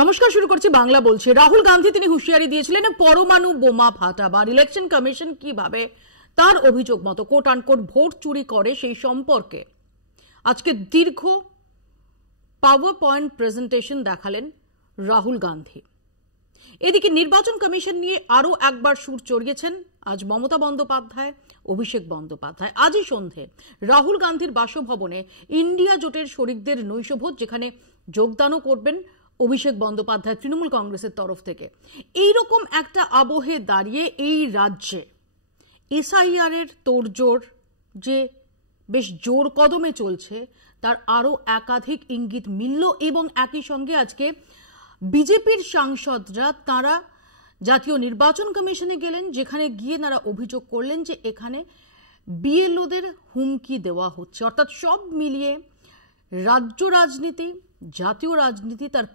নমস্কার, শুরু করছি বাংলা বলছে। রাহুল গান্ধী তিনি হুঁশিয়ারি দিয়েছিলেন পরমাণু বোমা ফাটাবার, ইলেকশন কমিশন কিভাবে তার অভিযোগ মতো কোট আনকোট ভোট চুরি করে সেই সম্পর্কে আজকে দীর্ঘ পাওয়ার পয়েন্ট প্রেজেন্টেশন দেখালেন রাহুল গান্ধী। এদিকে নির্বাচন কমিশন নিয়ে আরও একবার সুর চড়িয়েছেন আজ মমতা বন্দ্যোপাধ্যায়, অভিষেক বন্দ্যোপাধ্যায়। আজই সন্ধে রাহুল গান্ধীর বাসভবনে ইন্ডিয়া জোটের শরিকদের নৈশভোজ, যেখানে যোগদানও করবেন অভিষেক বন্দ্যোপাধ্যায় তৃণমূল কংগ্রেসের তরফ থেকে। এইরকম একটা আবহে দাঁড়িয়ে এই রাজ্যে এসআইআর এর তোড়জোড় যে বেশ জোর কদমে চলছে, তার আরও একাধিক ইঙ্গিত মিলল। এবং একই সঙ্গে আজকে বিজেপির সাংসদরা তারা জাতীয় নির্বাচন কমিশনে গেলেন, যেখানে গিয়ে তারা অভিযোগ করলেন যে এখানে বিএলওদের হুমকি দেওয়া হচ্ছে। অর্থাৎ সব মিলিয়ে রাজ্য রাজনীতি, জাতীয় রাজনীতি তার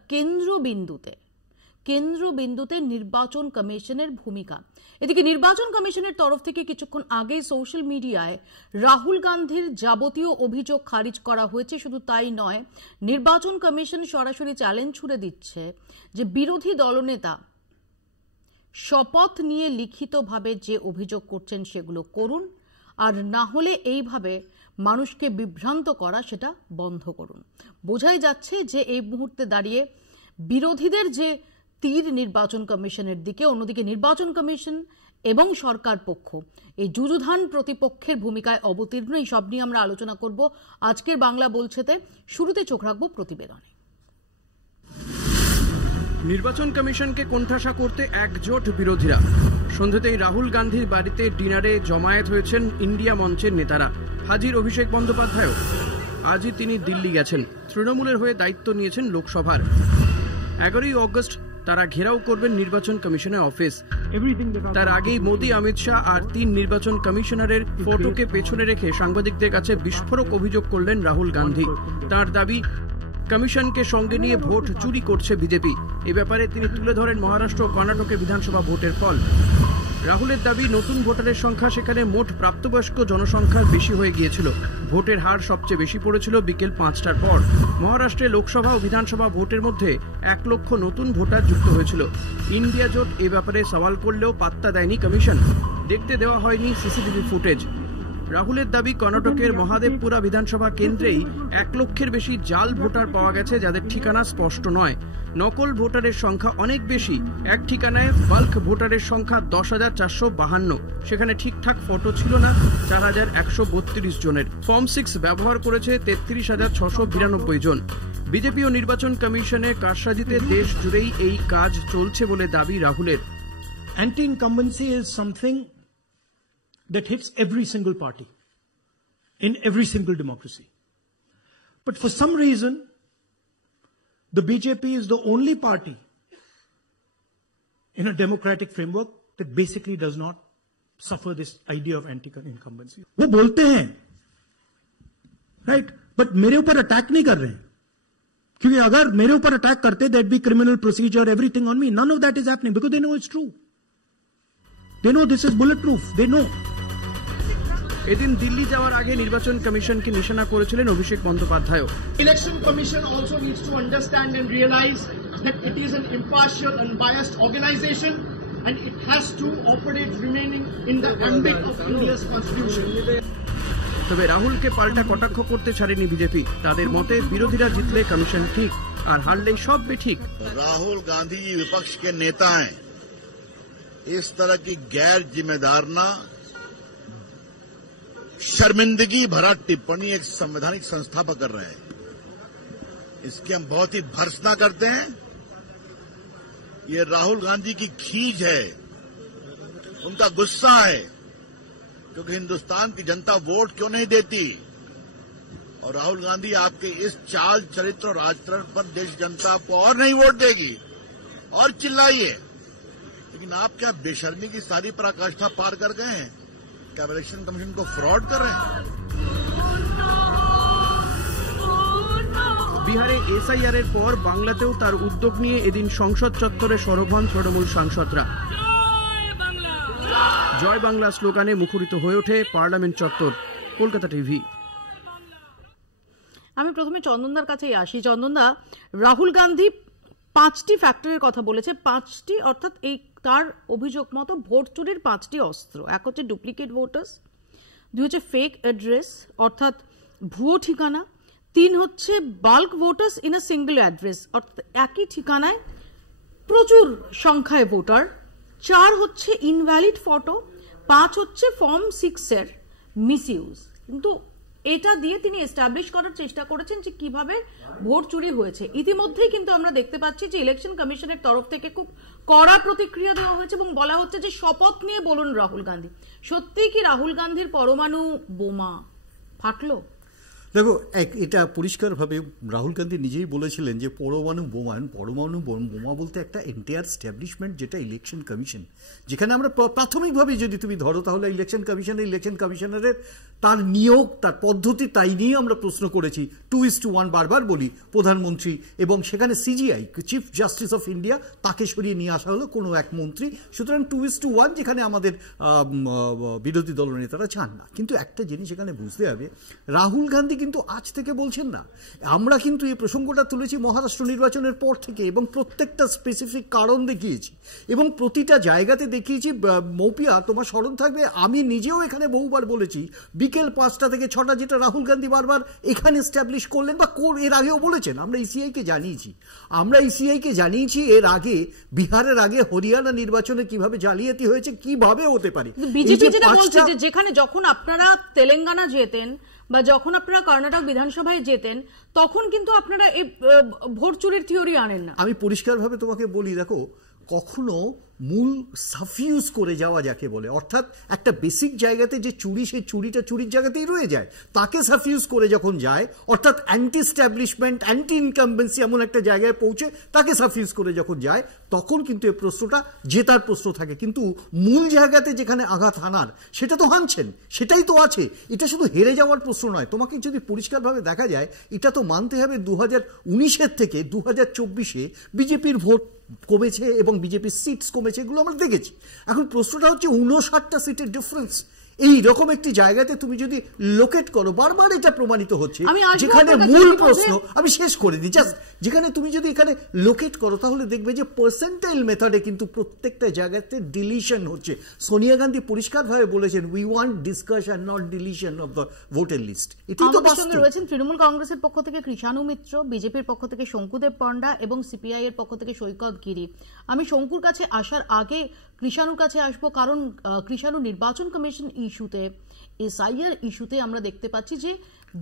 কেন্দ্রবিন্দুতে নির্বাচন কমিশনের ভূমিকা। এদিকে নির্বাচন কমিশনের তরফ থেকে কিছুক্ষণ আগেই সোশ্যাল মিডিয়ায় রাহুল গান্ধীর যাবতীয় অভিযোগ খারিজ করা হয়েছে। শুধু তাই নয়, নির্বাচন কমিশন সরাসরি চ্যালেঞ্জ ছুড়ে দিচ্ছে যে বিরোধী দলনেতা শপথ নিয়ে লিখিতভাবে যে অভিযোগ করছেন সেগুলো করুন, আর না হলে এইভাবে মানুষকে বিভ্রান্ত করা সেটা বন্ধ করুন। বোঝাই যাচ্ছে যে এই মুহূর্তে দাঁড়িয়ে বিরোধীদের যে তীর নির্বাচন কমিশনের দিকে, অন্যদিকে নির্বাচন কমিশন এবং সরকার পক্ষ এই যুযুধান প্রতিপক্ষের ভূমিকায় অবতীর্ণ। এই সব নিয়ে আমরা আলোচনা করব আজকের বাংলা বলছেতে। শুরুতে চোখ রাখবো প্রতিবেদনে। নির্বাচন কমিশনকে কোণঠাসা করতে একজোট বিরোধীরা। সন্ধ্যাতেই রাহুল গান্ধীর বাড়িতে ডিনারে জমায়েত হয়েছেন ইন্ডিয়া মঞ্চের নেতারা। হাজির অভিষেক বন্দ্যোপাধ্যায়ও। আজই তিনি দিল্লি গেছেন, তৃণমূলের হয়ে দায়িত্ব নিয়েছেন লোকসভার। 11ই অগস্ট তারা ঘেরাও করবেন নির্বাচন কমিশনের অফিস। তার আগেই মোদী, অমিত শাহ আর 3 নির্বাচন কমিশনারের ফটোকে পেছনে রেখে সাংবাদিকদের কাছে বিস্ফোরক অভিযোগ করলেন রাহুল গান্ধী। তার দাবি, কমিশনকে সঙ্গে নিয়ে ভোট চুরি করছে বিজেপি। এ ব্যাপারে তিনি তুলে ধরেন মহারাষ্ট্র ও কর্ণাটকে বিধানসভা ভোটের ফল। রাহুলের দাবি, নতুন ভোটারের সংখ্যা সেখানে মোট প্রাপ্তবয়স্ক জনসংখ্যার বেশি হয়ে গিয়েছিল। ভোটের হার সবচেয়ে বেশি পড়েছিল বিকেল 5টার পর। মহারাষ্ট্রে লোকসভা ও বিধানসভা ভোটের মধ্যে 1 লক্ষ নতুন ভোটার যুক্ত হয়েছিল। ইন্ডিয়া জোট এ ব্যাপারে সওয়াল করলেও পাত্তা দেয়নি কমিশন। দেখতে দেওয়া হয়নি সিসিটিভি ফুটেজ। রাহুলের দাবি, কর্ণাটকের মহাদেবপুরা বিধানসভা কেন্দ্রেই 1 লক্ষের বেশি জাল ভোটার পাওয়া গেছে, যাদের ঠিকানা স্পষ্ট নয়। নকল ভোটারের সংখ্যা অনেক বেশি। এক ঠিকানায় বাল্ক ভোটারের সংখ্যা 10,452, সেখানে ঠিকঠাক ফটো ছিল না 4,132 জনের। ফর্ম 6 ব্যবহার করেছে 33,692 জন। বিজেপি ও নির্বাচন কমিশনের কারসাজিতে দেশ জুড়েই এই কাজ চলছে বলে দাবি রাহুলের। Anti incumbency is something that hits every single party in every single democracy. But for some reason, the BJP is the only party in a democratic framework that basically does not suffer this idea of anti-incumbency. वो बोलते हैं, right? But मेरे ऊपर attack नहीं कर रहे हैं, क्योंकि अगर मेरे ऊपर अटैक करते, there'd be criminal procedure, everything on me. None of that is happening because they know it's true. They know this is bulletproof. They know. এদিন দিল্লি যাওয়ার আগে নির্বাচন কমিশনকে নিশানা করেছিলেন Abhishek Bandyopadhyay. Election Commission also needs to understand and realize that it is an impartial and biased organization and it has to operate remaining in the ambit of India's constitution. তবে রাহুলকে পাল্টা কটাক্ষ করতে ছাড়েনি বিজেপি। তাদের মতে বিরোধীরা জিতলে কমিশন ঠিক, আর হারলেই সব বেঠিক। राहुल गांधी जी विपक्ष के नेता हैं। इस तरह की गैर जिम्मेदारना, शर्मिंदगी भरा टिप्पणी एक संवैधानिक संस्था पर कर रहे हैं। इसकी हम बहुत ही भर्त्सना करते हैं। ये राहुल गांधी की खीज है, उनका गुस्सा है, क्योंकि हिंदुस्तान की जनता वोट क्यों नहीं देती। और राहुल गांधी आपके इस चाल, चरित्र और आचरण पर देश जनता आपको और नहीं वोट देगी। और चिल्लाइए, लेकिन आप क्या बेशर्मी की सारी पराकाष्ठा पार कर गए हैं? क्या इलेक्शन कमीशन को फ्रॉड कर रहे हैं? বিহারে এসআইআর এর পর বাংলাতেও তার উদ্যোগ নিয়ে এদিন সংসদ চত্বরে সরব হন তৃণমূল সাংসদরা। জয় বাংলা স্লোগানে মুখরিত হয়ে ওঠে পার্লামেন্ট চত্বর। কলকাতা টিভি। আমি প্রথমে চন্দনদার কাছেই আসি। চন্দনদা, রাহুল গান্ধী 5টি ফ্যাক্টরের কথা বলেছে, 5টি, অর্থাৎ এই তার অভিযোগ মতো ভোট চুরির 5টি অস্ত্র। এক হচ্ছে ডুপ্লিকেট ভোটার্স, 2 হচ্ছে ফেক অ্যাড্রেস অর্থাৎ ভুয়ো ঠিকানা, 3 হচ্ছে bulk voters in a single address অর্থাৎ একই ঠিকানায় প্রচুর সংখ্যায় ভোটার, 4 হচ্ছে ইনভ্যালিড ফটো, 5 হচ্ছে ফর্ম 6-এর মিসইউজ। কিন্তু এটা দিয়ে তিনি এস্টাবলিশ করার চেষ্টা করেছেন যে কিভাবে ভোট চুরি হয়েছে। ইতিমধ্যেই কিন্তু আমরা দেখতে পাচ্ছি যে ইলেকশন কমিশনের তরফ থেকে খুব কড়া প্রতিক্রিয়া দেওয়া হয়েছে এবং বলা হচ্ছে যে শপথ নিয়ে বলুন রাহুল গান্ধী। সত্যিই কি রাহুল গান্ধীর পরমাণু বোমা ফাটলো? দেখো, এটা পরিষ্কারভাবে রাহুল গান্ধী নিজেই বলেছিলেন যে পরমাণু বোমা বলতে একটা এন্টায়ার স্ট্যাবলিশমেন্ট, যেটা ইলেকশন কমিশন, যেখানে আমরা প্রাথমিকভাবে যদি তুমি ধরো তাহলে ইলেকশন কমিশনারের তার নিয়োগ, তার পদ্ধতি, তাই নিয়ে আমরা প্রশ্ন করেছি। 2:1 বারবার বলি প্রধানমন্ত্রী, এবং সেখানে CGI, chief justice of India, তাকে সরিয়ে নিয়ে আসা হলো কোনো এক মন্ত্রী। সুতরাং 2:1, যেখানে আমাদের বিরোধী দলনেতারা চান না। কিন্তু একটা জিনিস এখানে বুঝতে হবে, রাহুল গান্ধী কিন্তু আজ থেকে বলছেন না। আমরা কিন্তু এই প্রসঙ্গটা তুলেছি মহারাষ্ট্র নির্বাচনের পর থেকে এবং প্রত্যেকটা স্পেসিফিক কারণ দেখিয়েছি এবং প্রতিটা জায়গাতে দেখিয়েছি। মৌপিয়া, তোমার স্মরণ থাকবে, আমি নিজেও এখানে বহুবার বলেছি বিকেল 5টা থেকে 6টা, যেটা রাহুল গান্ধী বারবার এখানে এস্টাবলিশ করলেন বা এর আগেও বলেছেন। আমরা ইসিআইকে জানিয়েছি এর আগে, বিহারের আগে হরিয়ানা নির্বাচনে কিভাবে জালিয়াতি হয়েছে, কিভাবে হতে পারে। বিজেপি যেটা বলছে যে যেখানে যখন আপনারা তেলেঙ্গানা যেতেন বা যখন আপনারা কর্ণাটক বিধানসভায় যেতেন তখন কিন্তু আপনারা এই ভোট চুরির থিওরি আনেন না। আমি পরিষ্কারভাবে তোমাকে বলি, দেখো, কখনো মূল সাফিউজ করে যাওয়া যাকে বলে, অর্থাৎ একটা বেসিক জায়গাতে যে চুরি, সেই চুরিটা চুরির জায়গাতেই রয়ে যায়, তাকে সাফিউজ করে যখন যায়, অর্থাৎ অ্যান্টি স্ট্যাবলিশমেন্ট, অ্যান্টি ইনকামবেন্সি এমন একটা জায়গায় পৌঁছে তাকে সাফিউজ করে যখন যায়, তখন কিন্তু এই প্রশ্নটা জেতার প্রশ্ন থাকে। কিন্তু মূল জায়গাতে যেখানে আঘাত হানার, সেটা তো হানছেন, সেটাই তো আছে। এটা শুধু হেরে যাওয়ার প্রশ্ন নয়। তোমাকে যদি পরিষ্কারভাবে দেখা যায়, এটা তো মানতে হবে 2019-এর থেকে 2024-এ বিজেপির ভোট কমেছে এবং বিজেপির সিটস কমেছে, এগুলো আমরা দেখেছি। এখন প্রশ্নটা হচ্ছে 59টা সিটের ডিফারেন্স। এই রকম একটি জায়গাতে তুমি যদি লোকেট করো, বারবার এটা প্রমাণিত হচ্ছে, যেখানে মূল প্রশ্ন, আমি শেষ করে দিই জাস্ট, যেখানে তুমি যদি এখানে লোকেট করো তাহলে দেখবে যে পার্সেন্টাইল মেথডে কিন্তু প্রত্যেকটা জায়গাতে ডিলিশন হচ্ছে। সোনিয়া গান্ধী পরিষ্কারভাবে বলেছেন, we want discussion not deletion of the voter list. এটাই তো বাস্তব। রয়েছেন তৃণমূল কংগ্রেসের পক্ষ থেকে কৃষাণু মিত্র, বিজেপির পক্ষ থেকে শঙ্কুদেব পণ্ডা এবং সিপিআই এর পক্ষ থেকে সৈকত গিরি। আমি শঙ্কুর কাছে আসার আগে কৃষাণুর কাছে আসবো, কারণ কৃষাণু নির্বাচন কমিশন ইস্যুতে, এসআইআর ইস্যুতে আমরা দেখতে পাচ্ছি যে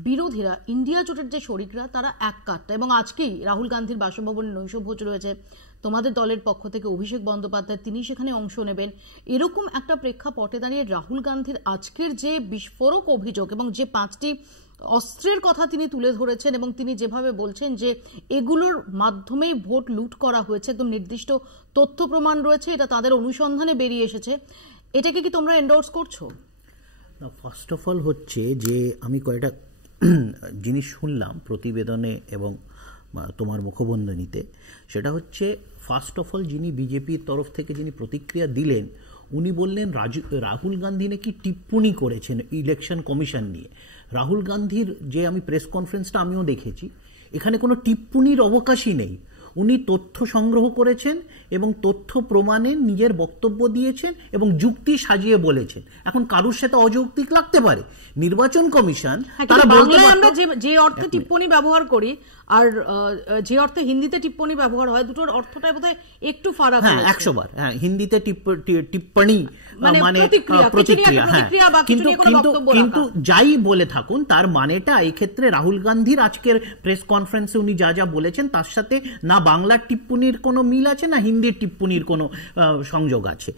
বিরোধীরা, ইন্ডিয়া জোটের যে শরিকরা, তারা এক কাট্টা। এবং আজকেই রাহুল গান্ধীর বাসভবনে নৈশভোজ রয়েছে, তোমাদের দলের পক্ষ থেকে অভিষেক বন্দ্যোপাধ্যায়, তিনি সেখানে অংশ নেবেন। এরকম একটা প্রেক্ষাপটে দাঁড়িয়ে রাহুল গান্ধীর আজকের যে বিস্ফোরক অভিযোগ এবং যে 5টি অস্ত্রের কথা তিনি তুলে ধরেছেন এবং তিনি যেভাবে বলছেন যে এগুলোর মাধ্যমেই ভোট লুট করা হয়েছে, একদম নির্দিষ্ট তথ্য প্রমাণ রয়েছে, এটা তাদের অনুসন্ধানে বেরিয়ে এসেছে, এটাকে কি তোমরা এন্ডোর্স করছো? না, ফার্স্ট অফ অল হচ্ছে যে আমি কয়েকটা জিনিস শুনলাম প্রতিবেদনে এবং তোমার মুখবন্ধনীতে। সেটা হচ্ছে, ফার্স্ট অফ অল যিনি বিজেপির তরফ থেকে যিনি প্রতিক্রিয়া দিলেন, উনি বললেন রাহুল গান্ধী নাকি টিপ্পনি করেছেন ইলেকশন কমিশন নিয়ে। রাহুল গান্ধীর যে আমি প্রেস কনফারেন্সটা আমিও দেখেছি, এখানে কোনো টিপ্পনির অবকাশই নেই। উনি তথ্য সংগ্রহ করেছেন এবং তথ্য প্রমাণে নিজের বক্তব্য দিয়েছেন এবং যুক্তি সাজিয়ে বলেছেন। এখন কারুর সাথে অযৌক্তিক লাগতে পারে, নির্বাচন কমিশন তারা বলতে পারে। আমরা যে অর্থে টিপ্পনি ব্যবহার করি আর যে অর্থে হিন্দিতে টিপ্পনি ব্যবহার হয়, দুটোর অর্থটা বোধহয় একটু ফারাক। হ্যাঁ, 100 বার। হ্যাঁ, হিন্দিতে টিপ্পনি মানে প্রতিক্রিয়া। হ্যাঁ, কিন্তু যাই বলে থাকুন, তার মানেটা এই ক্ষেত্রে রাহুল গান্ধীর আজকের প্রেস কনফারেন্সে উনি যা যা বলেছেন, তার সাথে না বাংলার টিপ্পনির কোনো মিল আছে না হিন্দির টিপ্পনির কোনো সংযোগ আছে।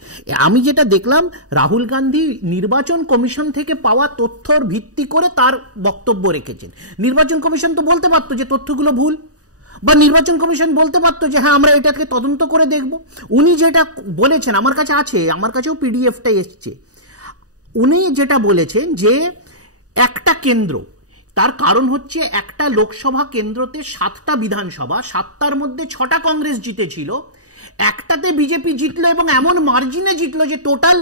আমি যেটা দেখলাম, রাহুল গান্ধী নির্বাচন কমিশন থেকে পাওয়া তথ্যর ভিত্তি করে তার বক্তব্য রেখেছেন। নির্বাচন কমিশন তো বলতে পারতো যে তথ্যগুলো ভুল, বা নির্বাচন কমিশন বলতে পারতো যে হ্যাঁ আমরা এটাকে তদন্ত করে দেখব। উনি যেটা বলেছেন, আমার কাছে আছে, আমার কাছেও পিডিএফটা এসছে, উনি যেটা বলেছেন যে একটা কেন্দ্র, তার কারণ হচ্ছে একটা লোকসভা কেন্দ্রতে 7টা বিধানসভা, 7টার মধ্যে 6টা কংগ্রেস জিতেছিল, একটাতে বিজেপি জিতলো এবং এমন মার্জিনে জিতলো যে টোটাল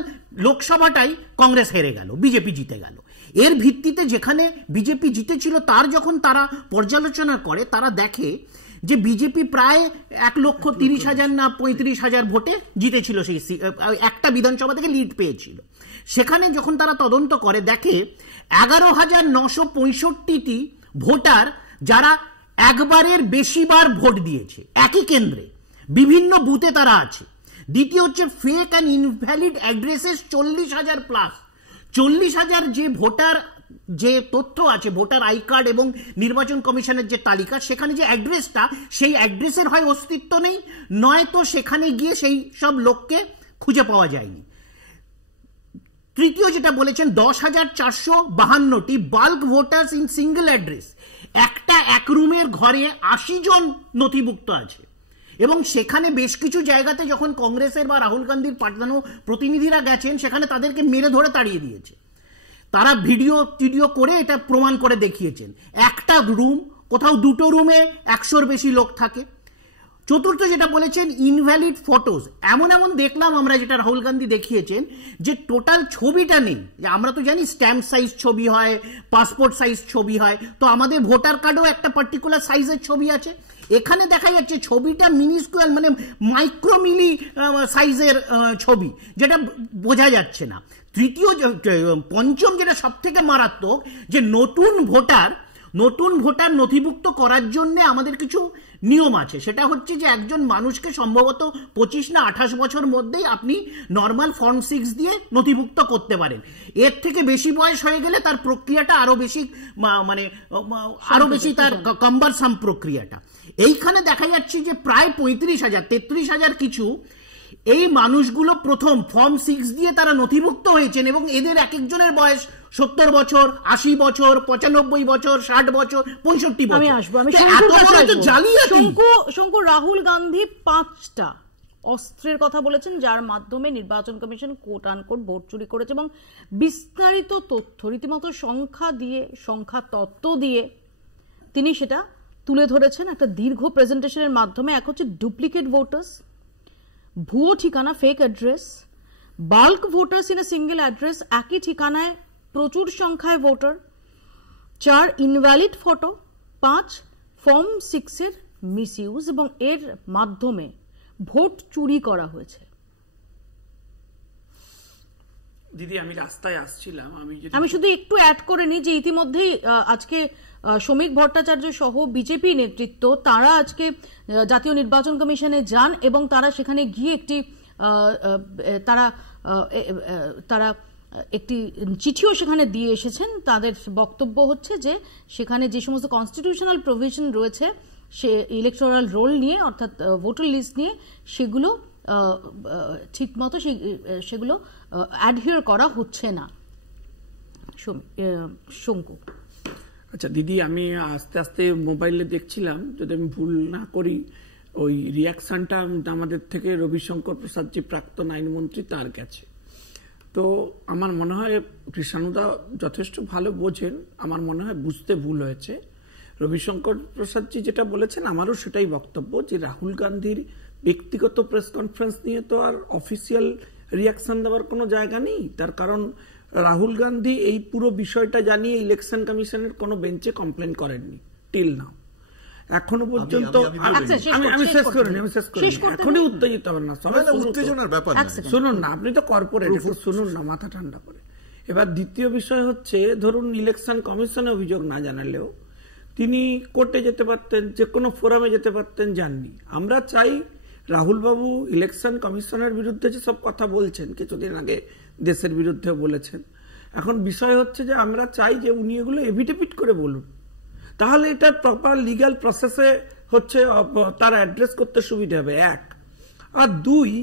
লোকসভাটাই কংগ্রেস হেরে গেল, বিজেপি জিতে গেল। এর ভিত্তিতে যেখানে বিজেপি জিতেছিল তার যখন তারা পর্যালোচনা করে, তারা দেখে যে বিজেপি প্রায় 1,30,000 না 35,000 ভোটে জিতেছিল, সেই একটা বিধানসভা থেকে লিড পেয়েছিল। সেখানে যখন তারা তদন্ত করে দেখে 11,965টি ভোটার যারা একবারের বেশিবার ভোট দিয়েছে একই কেন্দ্রে, বিভিন্ন বুথে তারা আছে। দ্বিতীয় হচ্ছে fake and invalid addresses 40,000 plus. 40,000 যে ভোটার, যে তথ্য আছে ভোটার আই কার্ড এবং নির্বাচন কমিশনের যে তালিকা, সেখানে যে অ্যাড্রেসটা, সেই অ্যাড্রেসের হয় অস্তিত্ব নেই, নয়তো সেখানে গিয়ে সেই সব লোককে খুঁজে পাওয়া যায়নি। তৃতীয় যেটা বলেছেন 10,452টি bulk voters in single address, একটা এক রুমের ঘরে 80 জন নথিভুক্ত আছে। এবং সেখানে বেশ কিছু জায়গাতে যখন কংগ্রেসের বা রাহুল গান্ধীর পাঠানো প্রতিনিধিরা গেছেন, সেখানে তাদেরকে মেরে ধরে তাড়িয়ে দিয়েছে। তারা ভিডিও করে এটা প্রমাণ করে দেখিয়েছেন। একটা রুম, কোথাও দুটো রুমে 100-র বেশি লোক থাকে। চতুর্থ যেটা বলেছেন ইনভ্যালিড ফটোজ, এমন দেখলাম আমরা, যেটা রাহুল গান্ধী দেখিয়েছেন, যে টোটাল ছবিটা নেই। আমরা তো জানি স্ট্যাম্প সাইজ ছবি হয়, পাসপোর্ট সাইজ ছবি হয়, তো আমাদের ভোটার কার্ডেও একটা পার্টিকুলার সাইজের ছবি আছে। এখানে দেখা যাচ্ছে ছবিটা মিনিস্কুয়াল, মানে মাইক্রোমিলি সাইজের ছবি, যেটা বোঝা যাচ্ছে না। পঞ্চম যেটা সব থেকে মারাত্মক, যে নতুন ভোটার নথিভুক্ত করার জন্য আমাদের কিছু নিয়ম আছে। সেটা হচ্ছে যে একজন মানুষকে সম্ভবত 25 না 28 বছর মধ্যেই আপনি নর্মাল ফর্ম 6 দিয়ে নথিভুক্ত করতে পারেন। এর থেকে বেশি বয়স হয়ে গেলে তার প্রক্রিয়াটা আরো বেশি তার কাম্বারসাম প্রক্রিয়াটা। এইখানে দেখা যাচ্ছে যে প্রায় 35,000, 33,000 কিছু এই মানুষগুলো প্রথম ফর্ম 6 দিয়ে তারা নথিভুক্ত হয়েছেন, এবং এদের এক একজনের বয়স 70 বছর, 80 বছর, 95 বছর, 60 বছর, 65 বছর। আমি আসবো, শঙ্কু, রাহুল গান্ধী 5টা অস্ত্রের কথা বলেছেন যার মাধ্যমে নির্বাচন কমিশন কোট আনকোট ভোট চুরি করেছে, এবং বিস্তারিত তথ্য, রীতিমতো সংখ্যা তত্ত্ব দিয়ে তিনি সেটা তুলে ধরেছেন একটা দীর্ঘ প্রেজেন্টেশনের মাধ্যমে। এক হচ্ছে ডুপ্লিকেট ভোটার্স, ভুয়ো ঠিকানা, fake address, bulk voters in a single address, একই ঠিকানায় প্রচুর সংখ্যায় ভোটার, 4 ইনভ্যালিড ফটো, 5 ফর্ম 6 এর মিসইউজ, এবং এর মাধ্যমে ভোট চুরি করা হয়েছে। দিদি, আমি রাস্তায় আসছিলাম, আমি শুধু একটু অ্যাড করে নিই যে ইতিমধ্যেই আজকে শ্রমিক ভট্টাচার্য সহ বিজেপি নেতৃত্ব তারা আজকে জাতীয় নির্বাচন কমিশনে যান, এবং তারা সেখানে গিয়ে তারা একটি চিঠিও সেখানে দিয়ে এসেছেন। তাদের বক্তব্য হচ্ছে যে সেখানে যে সমস্ত কনস্টিটিউশনাল প্রভিশন রয়েছে সে ইলেকটোরাল রোল নিয়ে, অর্থাৎ ভোটার লিস্ট নিয়ে, সেগুলো ঠিকমতো সেগুলো অ্যাডহিয়ার করা হচ্ছে না। শঙ্কু, আচ্ছা দিদি, আমি আস্তে আস্তে মোবাইলে দেখছিলাম, যদি আমি ভুল না করি, ওই রিয়াকশনটা আমাদের থেকে রবিশঙ্কর প্রসাদজি, প্রাক্তন আইনমন্ত্রী, তার কাছে। তো আমার মনে হয় কৃষ্ণানুদা যথেষ্ট ভালো বোঝেন, আমার মনে হয় বুঝতে ভুল হয়েছে। রবিশঙ্কর প্রসাদজি যেটা বলেছেন, আমারও সেটাই বক্তব্য, যে রাহুল গান্ধীর ব্যক্তিগত প্রেস কনফারেন্স নিয়ে তো আর অফিসিয়াল রিয়াকশন দেওয়ার কোনো জায়গা নেই। তার কারণ রাহুল গান্ধী এই পুরো বিষয়টা জানিয়ে ইলেকশন কমিশনের কোনো বেঞ্চে কমপ্লেন করেননি টিল নাও, এখনো পর্যন্ত। আমি শেষ করিনি, এখনই উত্তেজিত হবেন না, উত্তেজনার ব্যাপার শুনুন না, আপনি তো কর্পোরেট, শুনুন না, মাথা ঠান্ডা করে। এবার দ্বিতীয় বিষয় হচ্ছে, ধরুন ইলেকশন কমিশনে অভিযোগ না জানালেও তিনি কোর্টে যেতে পারতেন, যে কোনো ফোরামে যেতে পারতেন, যাননি। আমরা চাই রাহুল বাবু ইলেকশন কমিশনের বিরুদ্ধে যে সব কথা বলছেন, কিছুদিন আগে দেশের বিরুদ্ধে বলেছেন, এখন বিষয় হচ্ছে যে আমরা চাই যে উনি এগুলো এভিডেভিট করে বলুন, তাহলে এটা প্রপার লিগ্যাল প্রসেসে হচ্ছে তার অ্যাড্রেস করতে সুবিধা হবে, 1। আর 2,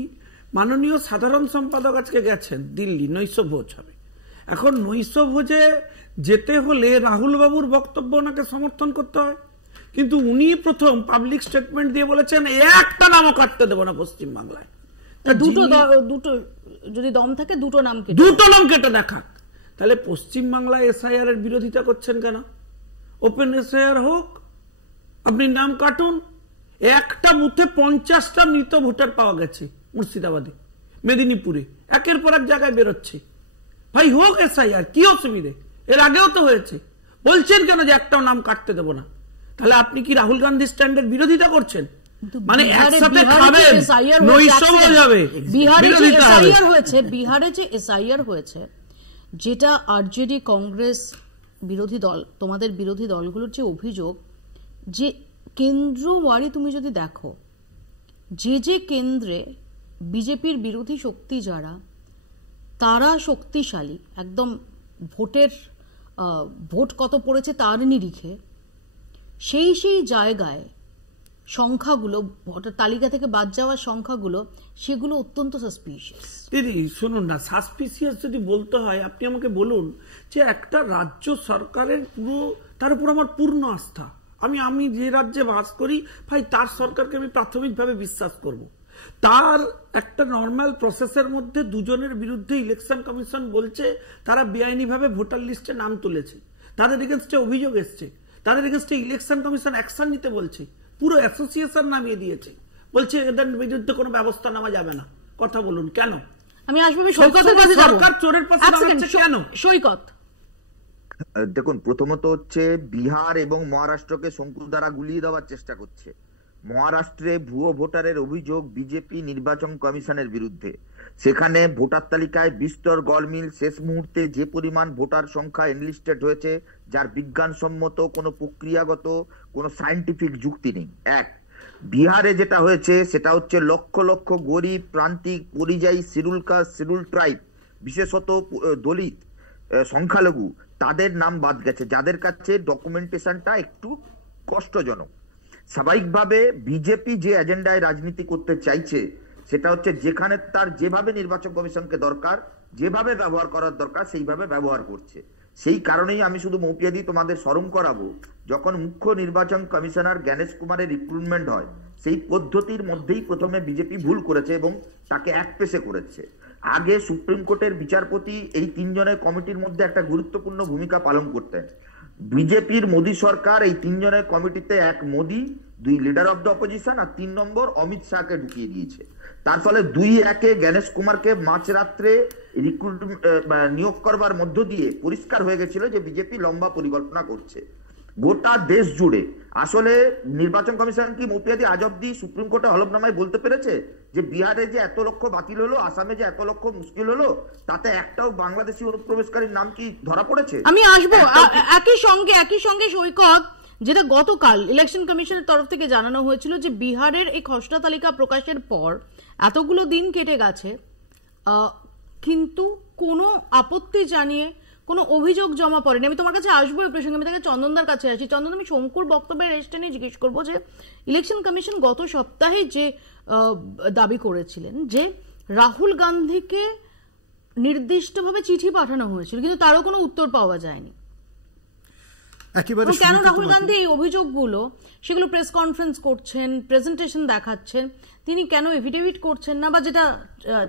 মাননীয় সাধারণ সম্পাদক আজকে গেছেন দিল্লি, নৈশ ভোজ হবে। এখন নৈশ ভোজে যেতে হলে রাহুল বাবুর বক্তব্য ওনাকে সমর্থন করতে হয়, কিন্তু উনি প্রথম পাবলিক স্টেটমেন্ট দিয়ে বলেছেন একটা নামও কাটতে দেবো না পশ্চিমবাংলায়। দুটো যদি দম থাকে দুটো নাম কেটে দেখাক। তাহলে পশ্চিমবাংলায় এসআইআর এর বিরোধিতা করছেন কেন? ওপেন এসআইআর হোক, আপনি নাম কাটুন। একটা বুথে 50টা মৃত ভোটার পাওয়া গেছে মুর্শিদাবাদে, মেদিনীপুরে, একের পর এক জায়গায় বেরোচ্ছে। ভাই হোক এসআইআর, কি অসুবিধে? এর আগেও তো হয়েছে। বলছেন কেন যে একটাও নাম কাটতে দেবো না? তাহলে আপনি কি রাহুল গান্ধী স্ট্যান্ডের বিরোধিতা করছেন? মানে একসাথে খাবেন, নৈশ হয়ে যাবে। বিহারে যে এসআইআর হয়েছে, যেটা আরজেডি, কংগ্রেস, বিরোধী দল, তোমাদের বিরোধী দলগুলোর যে অভিযোগ, যে কেন্দ্রওয়ারি তুমি যদি দেখো, যে যে কেন্দ্রে বিজেপির বিরোধী শক্তি যারা, তারা শক্তিশালী একদম, ভোট কত পড়েছে তার নিরিখে, সেই সেই জায়গায় সংখ্যাগুলো, ভোটার তালিকা থেকে বাদ যাওয়ার সংখ্যাগুলো, সেগুলো অত্যন্ত সাসপিশিয়াস। দিদি শুনুন না, সাসপিশিয়াস যদি বলতে হয়, আপনি আমাকে বলুন যে একটা রাজ্য সরকারের তার উপর আমার পূর্ণ আস্থা, আমি যে রাজ্যে বাস করি ভাই, তার সরকারকে আমি প্রাথমিকভাবে বিশ্বাস করব। তার একটা নর্মাল প্রসেসের মধ্যে দুজনের বিরুদ্ধে ইলেকশন কমিশন বলছে তারা বেআইনিভাবে ভোটার লিস্টে নাম তুলেছে, তাদের এগেনস্টে অভিযোগ এসছে, তাদের এগেনস্টে ইলেকশন কমিশন অ্যাকশন নিতে বলছে, পুরো অ্যাসোসিয়েশন নামিয়ে দিয়েছে, বলছে এদের বিরুদ্ধে কোনো ব্যবস্থা নেওয়া যাবে না। কথা বলুন কেন? আমি আসবো সৈকতের কাছে, সরকার চোরের পাশে দাঁড়াচ্ছে কেন? সৈকত, দেখুন, প্রথমত হচ্ছে বিহার এবং মহারাষ্ট্রকে শঙ্কুর দ্বারা গুলিয়ে দেওয়ার চেষ্টা করছে। মহারাষ্ট্রে ভুয়ো ভোটারের অভিযোগ বিজেপি নির্বাচন কমিশনের বিরুদ্ধে। সেখানে ভোটার তালিকায় বিস্তর গলমিল, শেষ মুহূর্তে যে পরিমাণ ভোটার সংখ্যা এনলিস্টেড হয়েছে, যার বিজ্ঞানসম্মত কোনো প্রক্রিয়াগত কোনো সায়েন্টিফিক যুক্তি নেই। এক, বিহারে যেটা হয়েছে সেটা হচ্ছে লক্ষ লক্ষ গরিব, প্রান্তিক, পরিযায়ী, শিডিউল কাস্ট, শিডিউল ট্রাইব, বিশেষত দলিত, সংখ্যালঘু, তাদের নাম বাদ গেছে, যাদের কাছে ডকুমেন্টেশনটা একটু কষ্টজনক। স্বাভাবিকভাবে বিজেপি যে এজেন্ডায় রাজনীতি করতে চাইছে সেটা হচ্ছে যেখানে তার যেভাবে নির্বাচন কমিশনকে দরকার, যেভাবে ব্যবহার করার দরকার, সেইভাবে ব্যবহার করছে। সেই কারণেই আমি শুধু মৌপিয়াদি তোমাদের স্মরণ করাবো, যখন মুখ্য নির্বাচন কমিশনার জ্ঞানেশ কুমারের রিক্রুটমেন্ট হয়, সেই পদ্ধতির মধ্যেই প্রথমে বিজেপি ভুল করেছে এবং তাকে একপেশে করেছে। আগে সুপ্রিম কোর্টের বিচারপতি এই তিনজনের কমিটির মধ্যে একটা গুরুত্বপূর্ণ ভূমিকা পালন করতেন। বিজেপির মোদী সরকার এই তিনজনের কমিটিতে এক মোদী, দুই লিডার অফ দ্য অপোজিশন আর 3 নম্বর অমিত শাহকে ঢুকিয়ে দিয়েছে। তার ফলে 2-1 জ্ঞানেশ কুমারকে মাঝরাত্রে নিয়োগ করবার মধ্য দিয়ে পরিষ্কার হয়ে গেছিল যে বিজেপি লম্বা পরিকল্পনা করছে গোটা দেশ জুড়ে। আসলে নির্বাচন কমিশন কি মৌপিয়াদি আজ অব্দি সুপ্রিম কোর্টে হলফনামায় বলতে পেরেছে যে বিহারে যে এত লক্ষ বাতিল হলো, আসামে যে এত লক্ষ মুশকিল হলো, তাতে একটাও বাংলাদেশি অনুপ্রবেশকারীর নাম কি ধরা পড়েছে? আমি আসবো একই সঙ্গে সৈকত, যেটা গতকাল ইলেকশন কমিশনের তরফ থেকে জানানো হয়েছিল যে বিহারের এই খসড়া তালিকা প্রকাশের পর এতগুলো দিন কেটে গেছে, কিন্তু কোনো আপত্তি জানিয়ে কোনো অভিযোগ জমা পড়েনি। আমি তোমার কাছে আসবো এই প্রসঙ্গে, আমি তাকে চন্দনদার কাছে আসি। চন্দন, আমি শঙ্কুর বক্তব্যের রেস্টে নিয়ে জিজ্ঞেস করবো যে ইলেকশন কমিশন গত সপ্তাহে যে দাবি করেছিলেন যে রাহুল গান্ধীকে নির্দিষ্টভাবে চিঠি পাঠানো হয়েছিল, কিন্তু তারও কোনো উত্তর পাওয়া যায়নি। কেন রাহুল গান্ধী এই অভিযোগগুলো, সেগুলো প্রেস কনফারেন্স করছেন, প্রেজেন্টেশন দেখাচ্ছেন, তিনি কেন এফিডেভিট করছেন না, বা যেটা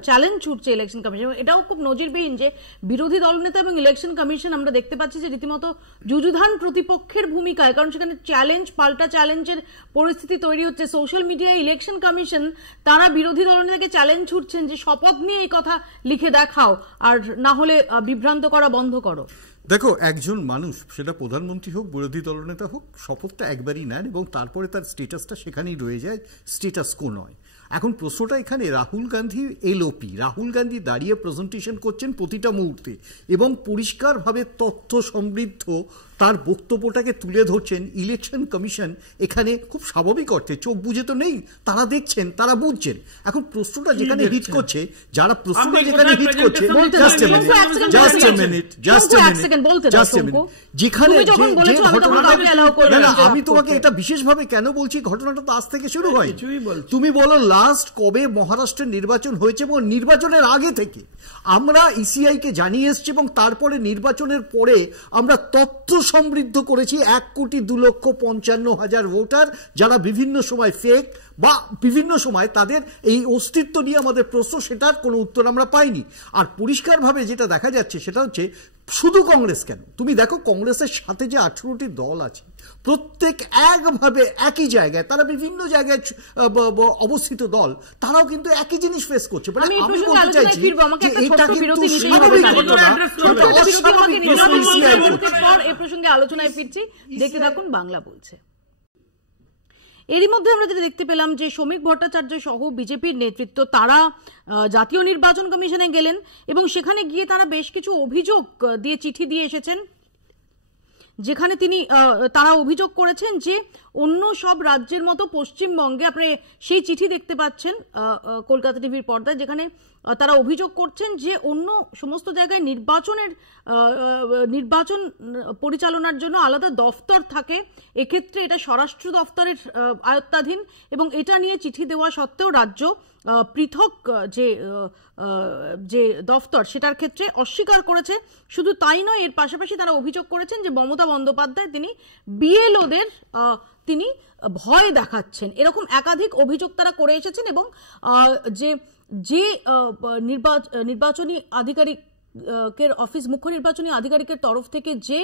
চ্যালেঞ্জ ছুটছে ইলেকশন কমিশন, এটাও খুব নজিরবিহীন যে বিরোধী দলনেতা এবং ইলেকশন কমিশন আমরা দেখতে পাচ্ছি যে রীতিমতো যুযুধান প্রতিপক্ষের ভূমিকায়, কারণ সেখানে চ্যালেঞ্জ, পাল্টা চ্যালেঞ্জের পরিস্থিতি তৈরি হচ্ছে। সোশ্যাল মিডিয়ায় ইলেকশন কমিশন তারা বিরোধী দলনেতাকে চ্যালেঞ্জ ছুটছেন যে শপথ নিয়ে এই কথা লিখে দেখাও, আর না হলে বিভ্রান্ত করা বন্ধ করো। দেখো, একজন মানুষ, সেটা প্রধানমন্ত্রী হোক, বিরোধী দলনেতা হোক, শপথটা একবারই নেন এবং তারপরে তার স্টেটাসটা সেখানেই রয়ে যায়, স্টেটাস কো নয়। এখন প্রশ্নটা এখানে রাহুল গান্ধী এলওপি, রাহুল গান্ধী দাঁড়িয়ে প্রেজেন্টেশন করছেন প্রতিটা মুহূর্তে এবং পরিষ্কারভাবে তথ্য সমৃদ্ধ তার বক্তব্যটাকে তুলে ধরছেন। ইলেকশন কমিশন এখানে খুব স্বাভাবিক অর্থে চোখ বুঝে তো নেই, তারা দেখছেন, তারা বুঝছেন। এখন প্রশ্নটা যেখানে হিট করছে, যারা প্রশ্নটা যেখানে হিট করছে, যেখানে আমি তোমাকে এটা বিশেষভাবে কেন বলছি, ঘটনাটা তো আজ থেকে শুরু হয়। তুমি বলো লাস্ট কবে মহারাষ্ট্রের নির্বাচন হয়েছে, এবং নির্বাচনের আগে থেকে আমরা ইসিআই কে জানিয়ে এসছি এবং তারপরে নির্বাচনের পরে আমরা তথ্য সমৃদ্ধ করেছি 1,02,55,000 ভোটার যারা বিভিন্ন সময় ফেক বা বিভিন্ন সময় তাদের এই অস্তিত্ব নিয়ে আমাদের প্রশ্ন, সেটার কোনো উত্তর আমরা পাইনি। আর পরিষ্কারভাবে যেটা দেখা যাচ্ছে সেটা হচ্ছে শুধু কংগ্রেস কেন, তুমি দেখো কংগ্রেসের সাথে যে 18টি দল আছে প্রত্যেক একভাবে একই জায়গায়, তারা বিভিন্ন জায়গায় অবস্থিত দল, তারাও কিন্তু একই জিনিস ফেস করছে। আমি বলতে চাইছি যে এটা কিন্তু স্বাভাবিক ঘটনা, এই প্রসঙ্গে আলোচনায় ফিরছি, দেখতে থাকুন বাংলা বলছে। এরই মধ্যে আমরা যেটা দেখতে পেলাম যে শ্রমিক ভট্টাচার্য সহ বিজেপির নেতৃত্ব তারা জাতীয় নির্বাচন কমিশনে গেলেন এবং সেখানে গিয়ে তারা বেশ কিছু অভিযোগ দিয়ে চিঠি দিয়ে এসেছেন, যেখানে তারা অভিযোগ করেছেন যে অন্য সব রাজ্যের মতো পশ্চিমবঙ্গে, আপনি সেই চিঠি দেখতে পাচ্ছেন কলকাতা টিভির পর্দায়, যেখানে তারা অভিযোগ করছেন যে অন্য সমস্ত জায়গায় নির্বাচন পরিচালনার জন্য আলাদা দফতর থাকে, এক্ষেত্রে এটা স্বরাষ্ট্র দফতরের আয়ত্তাধীন, এবং এটা নিয়ে চিঠি দেওয়া সত্ত্বেও রাজ্য পৃথক যে দফতর সেটার ক্ষেত্রে অস্বীকার করেছে। শুধু তাই নয়, এর পাশাপাশি তারা অভিযোগ করেছেন যে মমতা বন্দ্যোপাধ্যায় তিনি বিএলওদের তিনি ভয় দেখাচ্ছেন, এরকম একাধিক অভিযোগ তারা করে এসেছেন। এবং যে নির্বাচনী আধিকারিকের অফিস, মুখ্য নির্বাচনী আধিকারিকের তরফ থেকে যে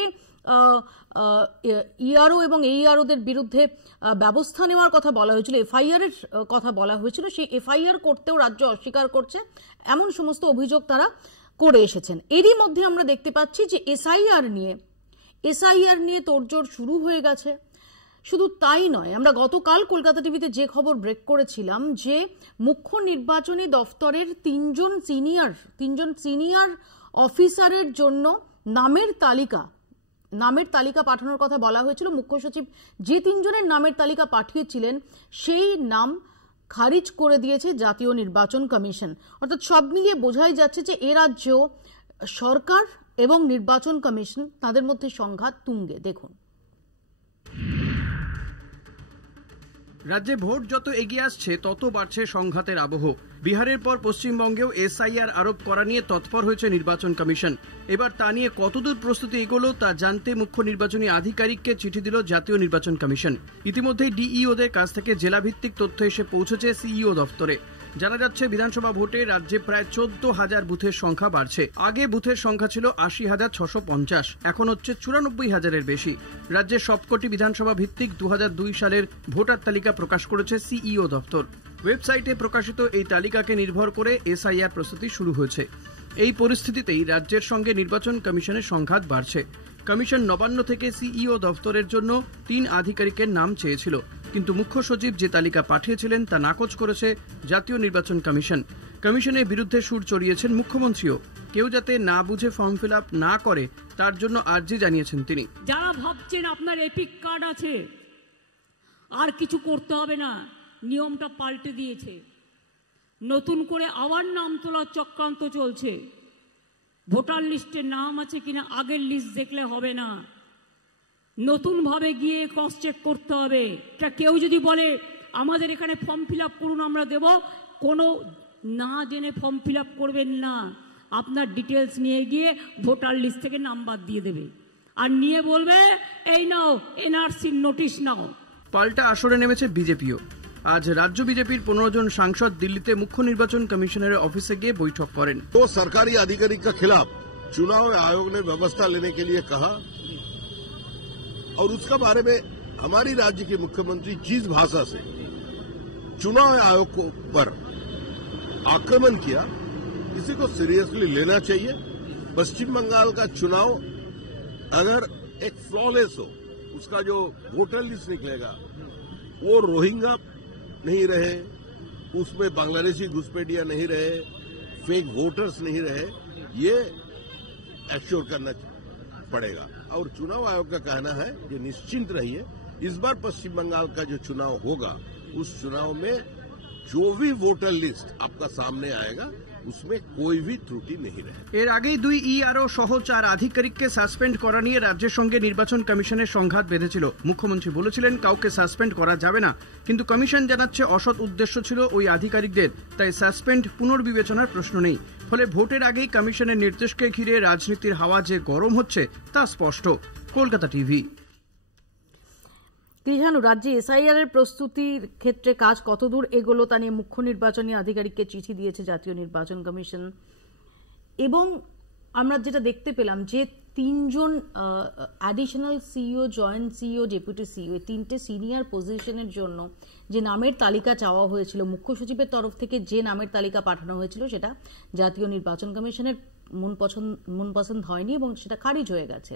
ইআরও এবং এইআরওদের বিরুদ্ধে ব্যবস্থা নেওয়ার কথা বলা হয়েছিল, এফআইআর এর কথা বলা হয়েছিল, সেই এফআইআর করতেও রাজ্য অস্বীকার করছে, এমন সমস্ত অভিযোগ তারা করে এসেছেন। এরই মধ্যে আমরা দেখতে পাচ্ছি যে এসআইআর নিয়ে তোড়জোড় শুরু হয়ে গেছে। শুধু তাই নয়, আমরা গতকাল কলকাতা টিভিতে যে খবর ব্রেক করেছিলাম যে মুখ্য নির্বাচনী দফতরের তিনজন সিনিয়র অফিসারের জন্য নামের তালিকা পাঠানোর কথা বলা হয়েছিল। মুখ্য সচিব যে তিনজনের নামের তালিকা পাঠিয়েছিলেন সেই নাম খারিজ করে দিয়েছে জাতীয় নির্বাচন কমিশন। অর্থাৎ সব মিলিয়ে বোঝাই যাচ্ছে যে এ রাজ্যেও সরকার এবং নির্বাচন কমিশন তাদের মধ্যে সংঘাত তুঙ্গে। দেখুন, রাজ্যে ভোট যত এগিয়ে আসছে তত বাড়ছে সংঘাতের আবহ। বিহারের পর পশ্চিমবঙ্গেও এসআইআর আরোপ করা নিয়ে তৎপর হয়েছে নির্বাচন কমিশন। এবার তা নিয়ে কতদূর প্রস্তুতি এগোলো তা জানতে মুখ্য নির্বাচনী আধিকারিককে চিঠি দিল জাতীয় নির্বাচন কমিশন। ইতিমধ্যেই ডিইওদের কাছ থেকে জেলাভিত্তিক তথ্য এসে পৌঁছেছে সিইও দফতরে। জানা যাচ্ছে বিধানসভা ভোটে রাজ্যে প্রায় 14,000 বুথের সংখ্যা বাড়ছে। আগে বুথের সংখ্যা ছিল 80,650, এখন হচ্ছে 94,000-এর বেশি। রাজ্যের সবকটি বিধানসভা ভিত্তিক 2002 সালের ভোটার তালিকা প্রকাশ করেছে সিইও দফতর। ওয়েবসাইটে প্রকাশিত এই তালিকাকে নির্ভর করে এসআইআর প্রস্তুতি শুরু হয়েছে। এই পরিস্থিতিতেই রাজ্যের সঙ্গে নির্বাচন কমিশনের সংঘাত বাড়ছে। কমিশন নবান্ন থেকে সিইও দফতরের জন্য 3 আধিকারিকের নাম চেয়েছিল, কিন্তু মুখ্য সচিব যে তালিকা পাঠিয়েছিলেন তা নাকচ করেছে জাতীয় নির্বাচন কমিশন। কমিশনের বিরুদ্ধে সুর চড়িয়েছেন মুখ্যমন্ত্রীও। কেউ যাতে না বুঝে ফর্ম ফিল আপ না করে তার জন্য আর্জি জানিয়েছেন তিনি। যারা ভাবছেন আপনার এপিক কার্ড আছে আর কিছু করতে হবে না, নিয়মটা পাল্টে দিয়েছে। নতুন করে আবার নাম তোলার চক্রান্ত চলছে। ভোটার লিস্টে নাম আছে কিনা আগের লিস্ট দেখলে হবে না, নতুনভাবে গিয়ে ক্রস চেক করতে হবে। কেউ যদি বলে আমাদের এখানে ফর্ম ফিল আপ করুন আমরা দেব, কোনো না জেনে ফর্ম ফিল আপ করবেন না। আপনার ডিটেলস নিয়ে গিয়ে ভোটার লিস্ট থেকে নাম্বার দিয়ে দেবে আর নিয়ে বলবে এই নাও এনআরসির নোটিশ নাও। পাল্টা আসরে নেমেছে বিজেপিও। আজ রাজ্য বিজেপির 15 জন সাংসদ দিল্লিতে মুখ্য নির্বাচন কমিশনের অফিসে গিয়ে বৈঠক করেন। तो सरकारी अधिकारी के खिलाफ चुनाव आयोग ने व्यवस्था लेने के लिए कहा और उसका बारे में हमारी राज्य के मुख्यमंत्री जिस भाषा से चुनाव आयोग को पर आक्रमण किया, इसी को सीरियसली लेना चाहिए। पश्चिम बंगाल का चुनाव अगर एक फ्लॉलेस हो, उसका जो वोटर लिस्ट निकलेगा वो रोहिंग्या नहीं रहे, उसमें बांग्लादेशी घुसपैठिया नहीं रहे, फेक वोटर्स नहीं रहे, ये एश्योर करना पड़ेगा। और चुनाव आयोग का कहना है कि निश्चिंत रहिए, इस बार पश्चिम बंगाल का जो चुनाव होगा उस चुनाव में जो भी वोटर लिस्ट आपका सामने आएगा उसमें कोई भी त्रुटि नहीं रहे। এর আগেই 2 ইআরও সহ 4 আধিকারিককে সাসপেন্ড করা নিয়ে রাজ্যের সঙ্গে নির্বাচন কমিশনের সংঘাত বেঁধেছিল। মুখ্যমন্ত্রী বলেছিলেন কাউকে সাসপেন্ড করা যাবে না, কিন্তু কমিশন জানাচ্ছে অসৎ উদ্দেশ্য ছিল ওই আধিকারিকদের, তাই সাসপেন্ড পুনর্বিবেচনার প্রশ্ন নেই। ফলে ভোটের আগেই কমিশনের নির্দেশকে ঘিরে রাজনীতির হাওয়া যে গরম হচ্ছে তা স্পষ্ট। কলকাতা টিভি। জানো, রাজ্যে এসআইআর এর প্রস্তুতির ক্ষেত্রে কাজ কতদূর এগোলো তা নিয়ে মুখ্য নির্বাচনী আধিকারিককে চিঠি দিয়েছে জাতীয় নির্বাচন কমিশন। এবং আমরা যেটা দেখতে পেলাম যে 3 জন additional CEO, joint CEO, deputy CEO, 3টে সিনিয়র পজিশনের জন্য যে নামের তালিকা চাওয়া হয়েছিল মুখ্য সচিবের তরফ থেকে, যে নামের তালিকা পাঠানো হয়েছিল সেটা জাতীয় নির্বাচন কমিশনের মন পছন্দ হয়নি এবং সেটা খারিজ হয়ে গেছে।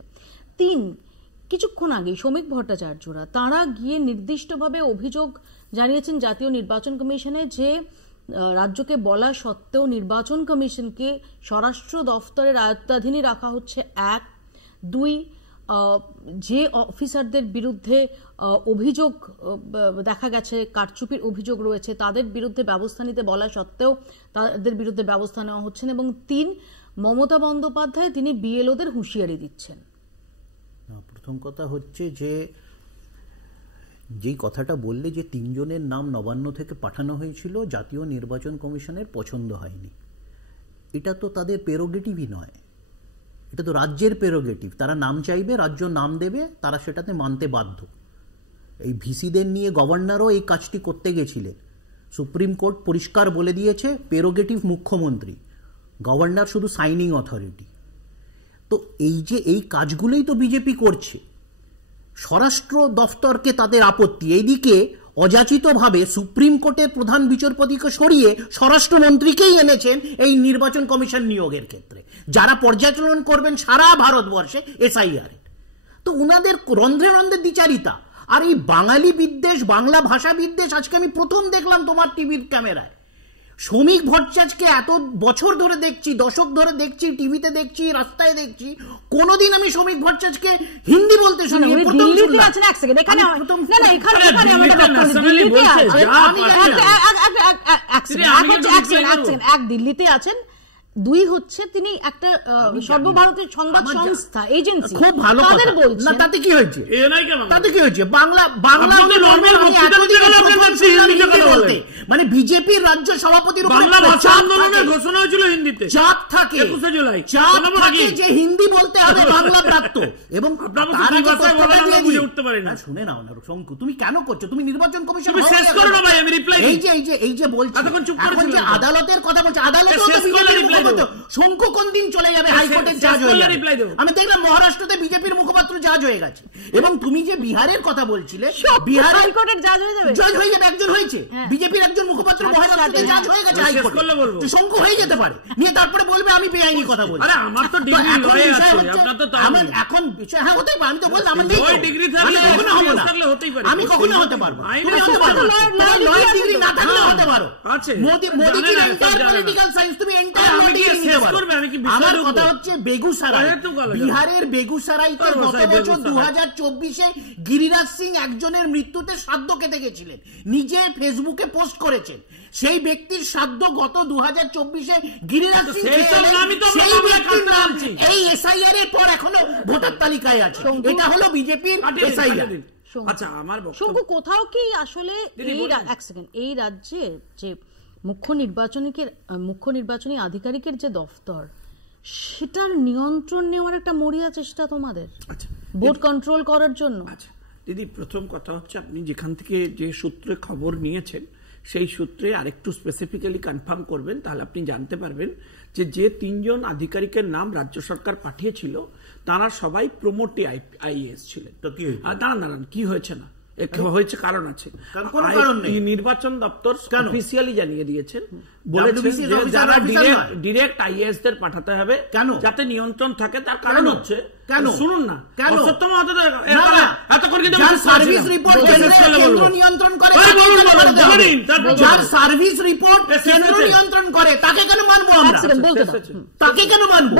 কিছুক্ষণ আগে শ্রমিক ভট্টাচার্যরা তারা গিয়ে নির্দিষ্টভাবে অভিযোগ জানিয়েছেন জাতীয় নির্বাচন কমিশনে যে রাজ্যকে বলা সত্ত্বেও নির্বাচন কমিশনকে স্বরাষ্ট্র দফতরের আয়ত্তাধীনে রাখা হচ্ছে, 1, 2 যে অফিসারদের বিরুদ্ধে অভিযোগ দেখা গেছে, কারচুপির অভিযোগ রয়েছে, তাদের বিরুদ্ধে ব্যবস্থা নিতে বলা সত্ত্বেও তাদের বিরুদ্ধে ব্যবস্থা নেওয়া হচ্ছে না, এবং 3 মমতা বন্দ্যোপাধ্যায় তিনি বিএলওদের হুঁশিয়ারি দিচ্ছেন। প্রথম কথা হচ্ছে যে যেই কথাটা বললে যে 3 জনের নাম নবান্ন থেকে পাঠানো হয়েছিল, জাতীয় নির্বাচন কমিশনের পছন্দ হয়নি, এটা তো তাদের প্রেরোগেটিভই নয়, এটা তো রাজ্যের প্রেরোগেটিভ। তারা নাম চাইবে, রাজ্য নাম দেবে, তারা সেটাতে মানতে বাধ্য। এই ভিসিদের নিয়ে গভর্নরও এই কাজটি করতে গেছিলেন। সুপ্রিম কোর্ট পরিষ্কার বলে দিয়েছে প্রেরোগেটিভ মুখ্যমন্ত্রী, গভর্নর শুধু সাইনিং অথরিটি। তো এই যে এই কাজগুলোই তো বিজেপি করছে। স্বরাষ্ট্র দফতরকে তাদের আপত্তি, এইদিকে অযাচিতভাবে সুপ্রিম কোর্টের প্রধান বিচারপতিকে সরিয়ে স্বরাষ্ট্রমন্ত্রীকেই এনেছেন এই নির্বাচন কমিশন নিয়োগের ক্ষেত্রে, যারা পর্যালোচনা করবেন সারা ভারতবর্ষে এসআইআর। তো উনাদের রন্ধ্রে রন্ধ্রে দ্বিচারিতা আর এই বাঙালি বিদ্বেষ, বাংলা ভাষা বিদ্বেষ আজকে আমি প্রথম দেখলাম তোমার টিভির ক্যামেরায়। শ্রমিক ভট্টাচার্যকে এত বছর ধরে দেখছি, দশক ধরে দেখছি, টিভিতে দেখছি, রাস্তায় দেখছি, কোনদিন আমি শ্রমিক ভট্টাচার্যকে হিন্দি বলতে শুনি। এক দিল্লিতে আছেন, 2 হচ্ছে তিনি একটা সর্বভারতীয় সংবাদ সংস্থা এজেন্সি, খুব ভালো কথা না, তাতে কি হয়েছে? তাতে কি হয়েছে? বাংলা মানে বিজেপির রাজ্য সভাপতির বাংলা ভাষা আন্দোলনের ঘোষণা হয়েছিল হিন্দিতে, চাপ থাকে 21 জুলাই, চাপ থাকে যে হিন্দি বলতে হবে বাংলা প্রাপ্ত, এবং শুনে নাও না শঙ্কু, তুমি কেন করছো? তুমি নির্বাচন কমিশন শেষ করো না ভাই, আমি রিপ্লাই এই যে বলছি এখন যে আদালতের কথা বলছে, আদালত শঙ্কু কোন দিন চলে যাবে হাইকোর্টের জাজ হয়ে যাবে। আমি দেখলাম মহারাষ্ট্রতে বিজেপির মুখপাত্র জাজ হয়ে গেছে, এবং তুমি যে বিহারের কথা বলছিলে, বিহার হাইকোর্টের জাজ হয়ে যাবে, একজন হয়েছে বিজেপির একজন মুখপাত্র মহারাষ্ট্রতে জাজ হয়ে গেছে হাইকোর্টে, শঙ্কু হয়ে যেতে পারে, নিয়ে তারপরে বলবে আমি বেআইনি কথা বলছি। আরে আমার তো ডিগ্রি লয়ে আছে, আপনার তো আমার এখন বিষয় হ্যাঁ হতেই পারে, আমি তো বললাম আমার নেই ডিগ্রি থাকলে কখনো হবে না, হতেই পারে, আমি কখনো হতে পারবো, তুমি হতে পারো, লয়ের ডিগ্রি না থাকলে হতে পারো। মোদি পলিটিক্যাল সায়েন্স তুমি এন্টায়ার আমার কথা হচ্ছে বেগুসরাই, বিহারের বেগুসরাইতে গত বছর 2024-এ গিরিরাজ সিং একজনের মৃত্যুতে শ্রাদ্ধ খেতে গেছিলেন, নিজে ফেসবুকে পোস্ট করেছেন। সেই ব্যক্তির শ্রাদ্ধ গত 2024-এ গিরিরাজ সিং, সেই ব্যক্তির নাম এই এসআইআর এর পর এখনো ভোটার তালিকায় আছে। এটা হলো বিজেপির এসআইআর। আচ্ছা, আমার বক্তব্য কোথাও কি আসলে এই রাজ্যে যে মুখ্য নির্বাচনী আধিকারিকের যে দফতর, সেটার নিয়ন্ত্রণ নেওয়ার একটা মরিয়া চেষ্টা তোমাদের ভোট কন্ট্রোল করার জন্য? আচ্ছা দিদি, প্রথম কথা হচ্ছে আপনি যেখান থেকে যে সূত্রে খবর নিয়েছেন সেই সূত্রে আরেকটু স্পেসিফিক্যালি কনফার্ম করবেন, তাহলে আপনি জানতে পারবেন যে 3 জন আধিকারিকের নাম রাজ্য সরকার পাঠিয়েছিল তারা সবাই প্রমোটি আইএএস ছিলেন। তো কি দাঁড়ান, কি হয়েছে না হয়েছে, কারণ আছে। নির্বাচন দপ্তর অফিসিয়ালি জানিয়ে দিয়েছেন, বলেছেন যে যারা ডিরেক্ট আইএএস দের পাঠাতে হবে যাতে নিয়ন্ত্রণ থাকে। তার কারণ হচ্ছে, শুনুন না, এতক্ষণ কিন্তু সার্ভিস রিপোর্ট কেন্দ্র নিয়ন্ত্রণ করে, যার সার্ভিস রিপোর্ট কেন্দ্র নিয়ন্ত্রণ করে, তাকে কেন মানবো আমরা? তাকে কেন মানবো?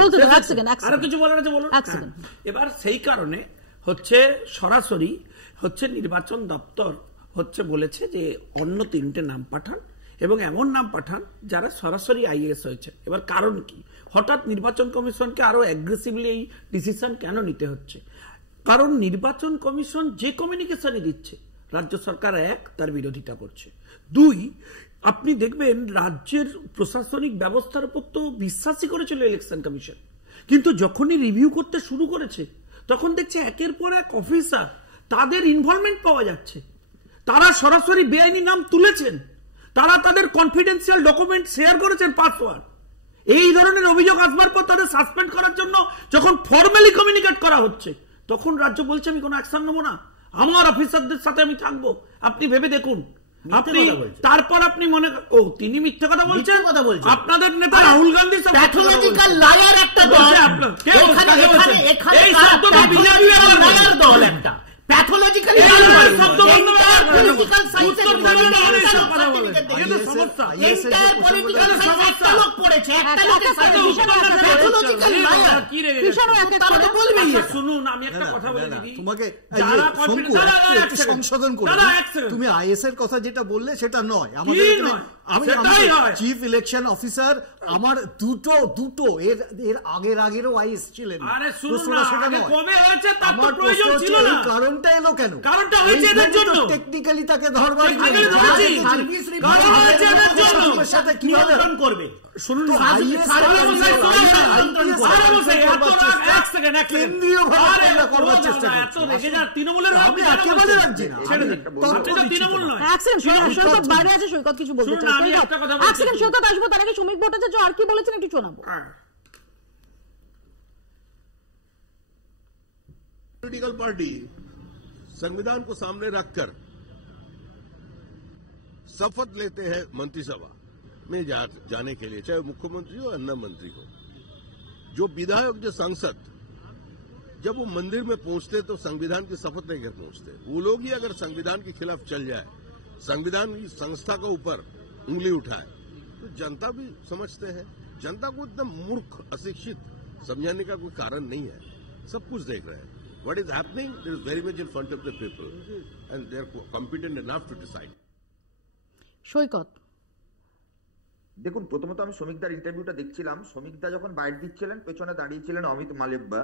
আরো কিছু বলার আছে বলুন। এবার সেই কারণে হচ্ছে সরাসরি হচ্ছে নির্বাচন দপ্তর হচ্ছে বলেছে যে অন্য 3টে নাম পাঠান, এবং এমন নাম পাঠান যারা সরাসরি আইএএস হয়েছে। এবার কারণ কি, হঠাৎ নির্বাচন কমিশনকে আরো অ্যাগ্রেসিভলি এই ডিসিশন কেন নিতে হচ্ছে? কারণ নির্বাচন কমিশন যে কমিউনিকেশনই দিচ্ছে, রাজ্য সরকার তার বিরোধিতা করছে। 2, আপনি দেখবেন রাজ্যের প্রশাসনিক ব্যবস্থার উপর তো বিশ্বাসই করেছিল ইলেকশন কমিশন, কিন্তু যখনই রিভিউ করতে শুরু করেছে তখন দেখছে একের পর এক অফিসার তাদের ইনভলভমেন্ট পাওয়া যাচ্ছে, তারা সরাসরি বেআইনি নাম তুলেছেন, তারা তাদের কনফিডেন্সিয়াল ডকুমেন্ট শেয়ার করেছেন, পাসওয়ার্ড। এই ধরনের অভিযোগ আসবার পর তাদের সাসপেন্ড করার জন্য যখন ফর্মালি কমিউনিকেট করা হচ্ছে, তখন রাজ্য বলছে আমি কোনো অ্যাকশন নেবো না, আমার অফিসারদের সাথে আমি থাকবো। আপনি ভেবে দেখুন, আপনি তারপর আপনি মনে ও তিনি মিথ্যে কথা বলছেন, আপনাদের নেতা রাহুল গান্ধী প্যাথোলজিক্যাল লায়ার একটা দল, এই শব্দটা বিজেপি লায়ার দল একটা প্যাথোলজিক্যাল লায়ার শব্দ পলিটিক্যাল সায়েন্সের সমস্যা, এন্টায়ার পলিটিক্যাল সায়েন্স একটা লোক পড়েছে, একটা লোকের সাথে প্যাথোলজিক্যাল লায়ার কি রে তারা তো বলবেই। শুনুন আমি একটা কথা বলে দিই, তোমাকে একটু সংশোধন করে, তুমি আইএস এর কথা যেটা বললে সেটা নয়, আমাদের আমি চিফ ইলেকশন অফিসার, আমার দুটো এর আগেরও আইএস ছিলেন। আরে শুনুন না, আগে কবে হয়েছে তার তো প্রয়োজন ছিল না, কারণটা এলো কেন? কারণটা হয়েছে এর জন্য, টেকনিক্যালি তাকে ধরবার সাথে কিভাবে করবে। শুনুন তৃণমূলের আমি একেবারে রাখছি না, তৃণমূল নয়। বাইরে আছে সৈকত কিছু বলতে চাই, সৈকত আসবো, তার আগে শ্রমিক ভট্টাচার্য আর কি বলেছেন একটু শোনাবো। पॉलिटिकल पार्टी संविधान को सामने रखकर शपथ लेते हैं मंत्रिसभा में जाने के लिए, चाहे मुख्यमंत्री हो अन्य मंत्री हो। जो विधायक, जो सांसद जब वो मंदिर में पहुंचते तो संविधान की शपथ लेकर पहुंचते, वो लोग ही अगर संविधान के खिलाफ चल जाए, संविधान की संस्था के ऊपर उंगली उठाए, तो जनता भी समझते हैं। जनता को इतना मूर्ख, अशिक्षित समझाने का कोई कारण नहीं है, सब कुछ देख रहे हैं। What is happening? There is very much in front of the people, and they are competent enough to decide. সৈকত, দেখুন প্রথমত আমি শ্রমিকদার ইন্টারভিউটা দেখছিলাম, শ্রমিকদা যখন বাইট দিচ্ছিলেন পেছনে দাঁড়িয়েছিলেন অমিত মালেব্বা,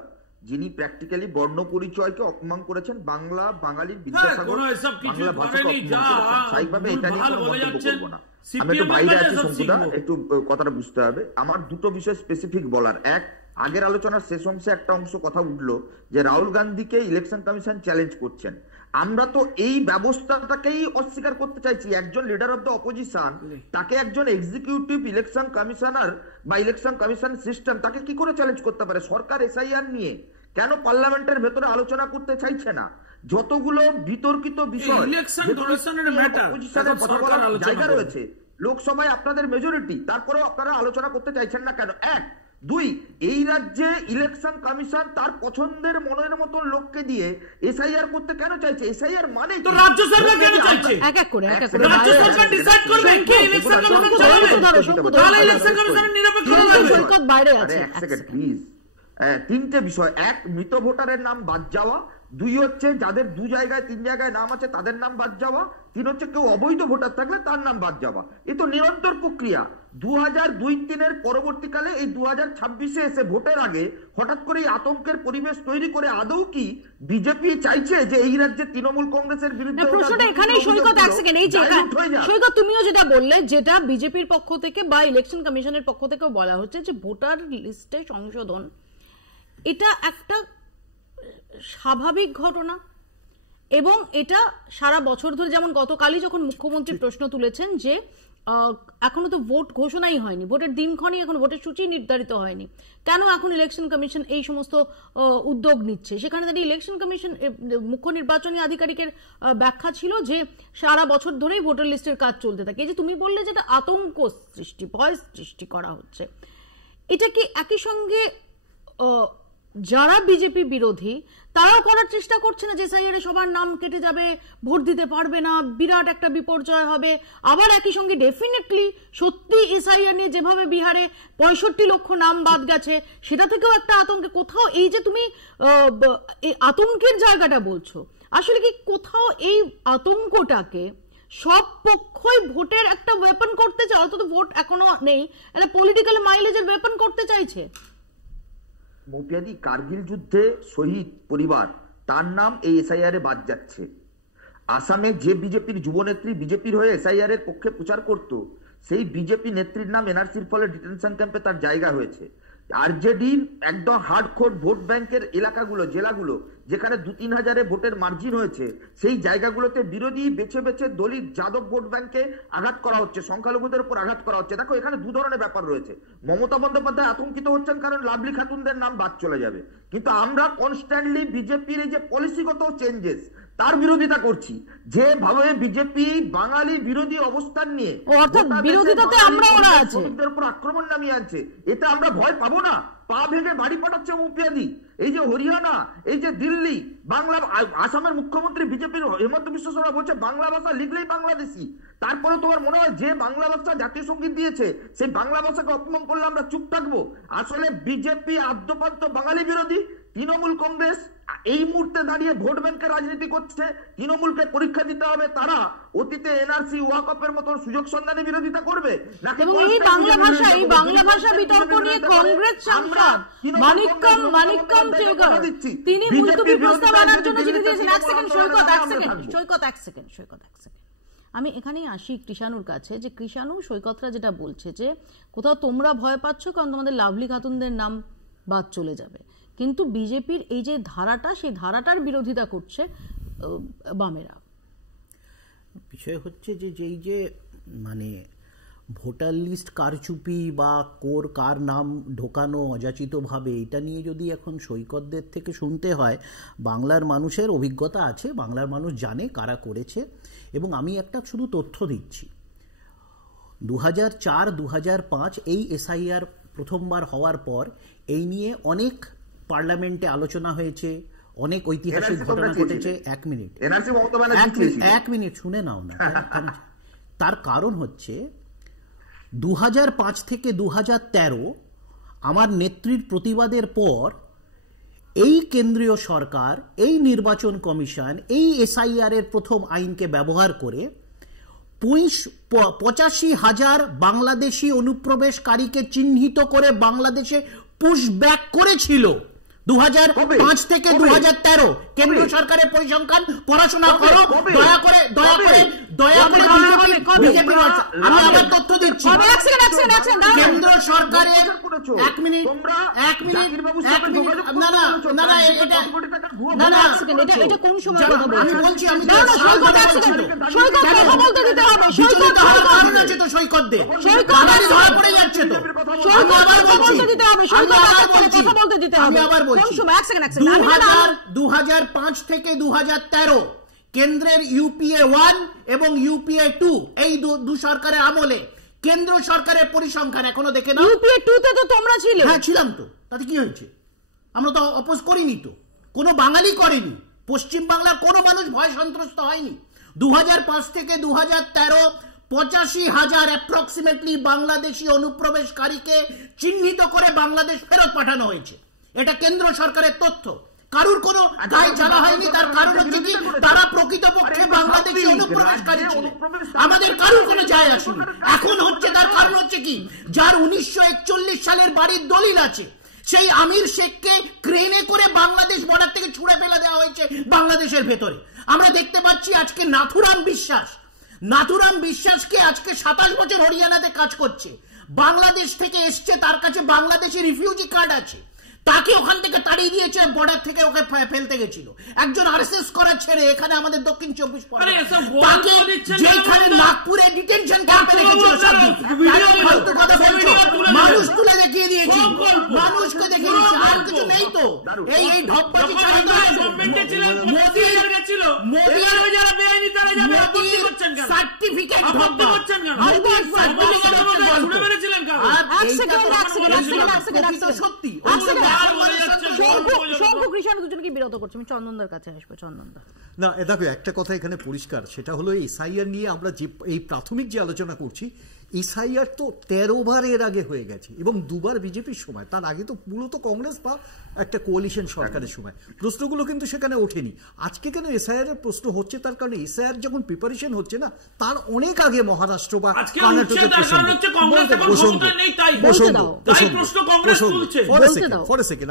যিনি প্র্যাকটিক্যালি বর্ণ পরিচয়কে অপমান করেছেন, বাংলা বাঙালির বিদ্যাসাগর বাংলা ভাষাকে অপমান করেছেন। স্বাভাবিকভাবে এটা নিয়ে কোনো মন্তব্য করবো না, আমি একটু বাইরে আছি শঙ্কুদা, একটু কথাটা বুঝতে হবে। আমার দুটো বিষয় স্পেসিফিক বলার। এক, আগের আলোচনার শেষ অংশে একটা অংশ কথা উঠলো যে রাহুল গান্ধীকে ইলেকশন কমিশন চ্যালেঞ্জ করছেন। আমরা তো এই ব্যবস্থাটাকেই অস্বীকার করতে চাইছি। একজন লিডার অফ দ্য অপোজিশন, তাকে একজন এক্সিকিউটিভ ইলেকশন কমিশনার বা ইলেকশন কমিশন সিস্টেম তাকে কি করে চ্যালেঞ্জ করতে পারে? সরকার এসআইআর নিয়ে কেন পার্লামেন্টের ভেতরে আলোচনা করতে চাইছে না? যতগুলো বিতর্কিত বিষয় কথা বলার জায়গা রয়েছে, লোকসভায় আপনাদের মেজরিটি, তারপরেও আপনারা আলোচনা করতে চাইছেন না কেন? এক। দুই, এই রাজ্যে ইলেকশন কমিশন তার পছন্দের মনের মতন লোককে দিয়ে এসআইআর করতে কেন চাইছে? এসআইআর মানে তো রাজ্য সরকার কেন চাইছে? এক এক করে রাজ্য সরকার ডিসাইড করবে কে ইলেকশন কমিশন চালাবে, তাহলে ইলেকশন কমিশনের নিরপেক্ষ হবে। সৈকত বাইরে আছে, এক সেকেন্ড প্লিজ। তিনটে বিষয়। এক, মৃত ভোটারের নাম বাদ যাওয়া। দুই হচ্ছে যাদের দু জায়গায় তিন জায়গায় নাম আছে তাদের নাম বাদ যাওয়া। তিন হচ্ছে কেউ অবৈধ ভোটার থাকলে তার নাম বাদ যাওয়া। এ তো নিরন্তর প্রক্রিয়া। 2002-03 পরবর্তীকালে এই 2026-এ এসে ভোটের আগে হঠাৎ করে আতঙ্কের পরিবেশ তৈরি করে আদৌ কি বিজেপি চাইছে যে এই রাজ্যে তৃণমূল কংগ্রেসের বিরুদ্ধে? প্রশ্নটা এখানেই সৈকত, এক সেকেন্ড, এই যে সৈকত তুমিও যেটা বললে, যেটা বিজেপির পক্ষ থেকে বা ইলেকশন কমিশনের পক্ষ থেকে বলা হচ্ছে যে ভোটার লিস্টে সংশোধন, এটা একটা স্বাভাবিক ঘটনা এবং এটা সারা বছর ধরে, যেমন গতকালই যখন মুখ্যমন্ত্রী প্রশ্ন তুলেছেন যে এখনো তো ভোট ঘোষণাই হয়নি, ভোটের দিনক্ষণই এখন ভোটের সূচি নির্ধারিত হয়নি, কেন এখন ইলেকশন কমিশন এই সমস্ত উদ্যোগ নিচ্ছে? সেখানে দাঁড়িয়ে ইলেকশন কমিশন মুখ্য নির্বাচনী আধিকারিকের ব্যাখ্যা ছিল যে সারা বছর ধরেই ভোটার লিস্টের কাজ চলতে থাকে। এই যে তুমি বললে যেটা আতঙ্ক সৃষ্টি, ভয় সৃষ্টি করা হচ্ছে, এটা কি একই সঙ্গে যারা বিজেপি বিরোধী তারাও করার চেষ্টা করছে না যে এসআইআর সবার নাম কেটে যাবে, ভোট দিতে পারবে না, বিরাট একটা বিপর্যয় হবে? আবার একই সঙ্গে ডেফিনেটলি সত্যি এসআইআর নিয়ে যেভাবে বিহারে 65 লক্ষ নাম বাদ গেছে, সেটা থেকেও একটা আতঙ্কে কোথাও, এই যে তুমি এই আতঙ্কের জায়গাটা বলছো, আসলে কি কোথাও এই আতঙ্কটাকে সব পক্ষই ভোটের একটা ওয়েপন করতে চায়? অন্তত ভোট এখনো নেই, এটা পলিটিক্যাল মাইলেজের ওয়েপন করতে চাইছে। মৌপিয়াদি, কার্গিল যুদ্ধে শহীদ পরিবার, তার নাম এই এসআইআর এ বাদ যাচ্ছে। আসামে যে বিজেপির যুবনেত্রী বিজেপির হয়ে এসআইআর এর পক্ষে প্রচার করত, সেই বিজেপি নেত্রীর নাম এনআরসির ফলে ডিটেনশন ক্যাম্পে তার জায়গা হয়েছে। আরজেডির একদম হার্ডকোর ভোট ব্যাংকের এলাকাগুলো, জেলাগুলো যেখানে 2-3 হাজারে ভোটের মার্জিন হয়েছে, সেই জায়গাগুলোতে বিরোধী বেছে বেছে দলিত যাদব ভোট ব্যাংকে আঘাত করা হচ্ছে, সংখ্যালঘুদের উপর আঘাত করা হচ্ছে। দেখো, এখানে দু ধরনের ব্যাপার রয়েছে। মমতা বন্দ্যোপাধ্যায় আতঙ্কিত হচ্ছেন কারণ লাভলি খাতুনদের নাম বাদ চলে যাবে, কিন্তু আমরা কনস্ট্যান্টলি বিজেপির এই যে পলিসিগত চেঞ্জেস, তার বিরোধিতা করছি। যেভাবে বিজেপি বাঙালি বিরোধী অবস্থান নিয়ে অর্থাৎ বিরোধিতাতে আমরা ওরা আছে শ্রমিকদের উপর আক্রমণ নামিয়ে আনছে, এতে আমরা ভয় পাবো না? পা ভেঙে বাড়ি পাঠাচ্ছে মুপিয়াদি। এই যে হরিয়ানা, এই যে দিল্লি, বাংলা, আসামের মুখ্যমন্ত্রী বিজেপির হেমন্ত বিশ্ব শর্মা বলছে বাংলা ভাষা লিখলেই বাংলাদেশি। তারপরে তোমার মনে হয় যে বাংলা ভাষা জাতীয় সঙ্গীত দিয়েছে সেই বাংলা ভাষাকে অপমান করলে আমরা চুপ থাকবো? আসলে বিজেপি আদ্যপান্ত বাঙালি বিরোধী। তৃণমূল কংগ্রেস এই মুহূর্তে দাঁড়িয়ে ভোট ব্যাংকের রাজনীতি করছে। তৃণমূলকে পরীক্ষা দিতে হবে তারা অতীতে এনআরসি ওয়াকফের মতো সুযোগ সন্ধানে বিরোধিতা করবে নাকি এই বাংলা ভাষা বিতর্ক নিয়ে কংগ্রেস সাংসদ মানিক্যম টেগর তিনি মুলতবি প্রস্তাব আনার জন্য চিঠি দিয়েছেন। এক সেকেন্ড আমি এখানেই আসি কৃষাণুর কাছে, যে কৃষাণু সৈকতরা যেটা বলছে যে কোথাও তোমরা ভয় পাচ্ছ কারণ তোমাদের লাভলি খাতুনদের নাম বাদ চলে যাবে, কিন্তু বিজেপির এই যে ধারাটা সেই ধারাটার বিরোধিতা করছে বামেরা। বিষয় হচ্ছে যে যেই যে মানে ভোটার লিস্ট কারচুপি বা কার নাম ঢোকানো অযাচিতভাবে, এটা নিয়ে যদি এখন সৈকতদের থেকে শুনতে হয়, বাংলার মানুষের অভিজ্ঞতা আছে, বাংলার মানুষ জানে কারা করেছে। এবং আমি একটা শুধু তথ্য দিচ্ছি, 2004-2005 এই এসআইআর প্রথমবার হওয়ার পর এই নিয়ে অনেক পার্লামেন্টে আলোচনা হয়েছে, অনেক ঐতিহাসিক ঘটনা ঘটেছে। এক মিনিট শুনে নাও না। তার কারণ হচ্ছে 2005 থেকে 2013 আমার নেত্রীর প্রতিবাদের পর এই কেন্দ্রীয় সরকার, এই নির্বাচন কমিশন এই এসআইআর এর প্রথম আইনকে ব্যবহার করে 85,000 বাংলাদেশি অনুপ্রবেশকারীকে চিহ্নিত করে বাংলাদেশে পুশব্যাক করেছিল। 2005 থেকে 2013 কেন্দ্রীয় সরকারের পরিসংখ্যান পড়াশোনা করো, দয়া করে বিজেপি। আমি আবার তথ্য দিচ্ছি, কেন্দ্র সরকারের এক মিনিট আমি বলছি, আমি সৈকতদের ধরা পড়ে যাচ্ছে তো। আমি আবার বলছি 2005 থেকে 2013 কেন্দ্রের ইউপিএ 1 এবং ইউপিএ 2 এই দু সরকারের আমলে কেন্দ্র সরকারের পরিসংখ্যান এখনো দেখে না। ইউপিএ 2 তে তো তোমরা ছিলে। হ্যাঁ ছিলাম তো, তাতে কি হয়েছে? আমরা তো অপোজ করিনি, তো কোনো বাঙালি করেনি, পশ্চিম বাংলার কোনো মানুষ ভয় সন্ত্রস্ত হয়নি। 2005 থেকে 2013 85,000 অ্যাপ্রক্সিমেটলি বাংলাদেশি অনুপ্রবেশকারীকে চিহ্নিত করে বাংলাদেশ ফেরত পাঠানো হয়েছে। এটা কেন্দ্র সরকারের তথ্য। কারুর কোনো গায়ে জ্বালা হয়নি। তার কারণ হচ্ছে কি, তারা প্রকৃতপক্ষে বাংলাদেশি অনুপ্রবেশকারী ছিল, আমাদের কারুর কোনো যায় আসেনি। এখন হচ্ছে তার কারণ হচ্ছে কি, যার 1941 সালের বাড়ির দলিল আছে, সেই আমির শেখকে ক্রেনে করে বাংলাদেশ বর্ডার থেকে ছুঁড়ে ফেলে দেওয়া হয়েছে বাংলাদেশের ভেতরে। আমরা দেখতে পাচ্ছি আজকে নাথুরাম বিশ্বাসকে আজকে 27 বছর হরিয়ানাতে কাজ করছে, বাংলাদেশ থেকে এসছে, তার কাছে বাংলাদেশি রিফিউজি কার্ড আছে, তাকে ওখান থেকে তাড়িয়ে দিয়েছে, বর্ডার থেকে ওকে ফেলতে গেছিল। একজন আরএসএস করার ছেড়ে এখানে আমাদের দক্ষিণ 24 পরগনা, তাকে যেখানে নাগপুরে ডিটেনশন ক্যাম্পে রেখেছিল, মানুষ তুলে দেখিয়ে দিয়েছি, মানুষকে দেখিয়ে দিয়েছি, আর কিছু নেই তো। এই ঢপবাজি সার্টিফিকেট সত্যি না। দেখো একটা কথা এখানে পরিষ্কার, সেটা হলো এসআইআর নিয়ে আমরা যে এই প্রাথমিক যে আলোচনা করছি, এসআইআর তো 13 বার এর আগে হয়ে গেছে এবং 2 বার বিজেপির সময়, তার আগে তো মূলত কংগ্রেস বা একটা কোয়ালিশন সরকারের সময়। প্রশ্নগুলো কিন্তু সেখানে ওঠেনি। আজকে কেন এসআইআর এর প্রশ্ন হচ্ছে, তার কারণে এসআইআর যখন প্রিপারেশন হচ্ছে না, তার অনেক আগে মহারাষ্ট্র বা কর্ণাটকের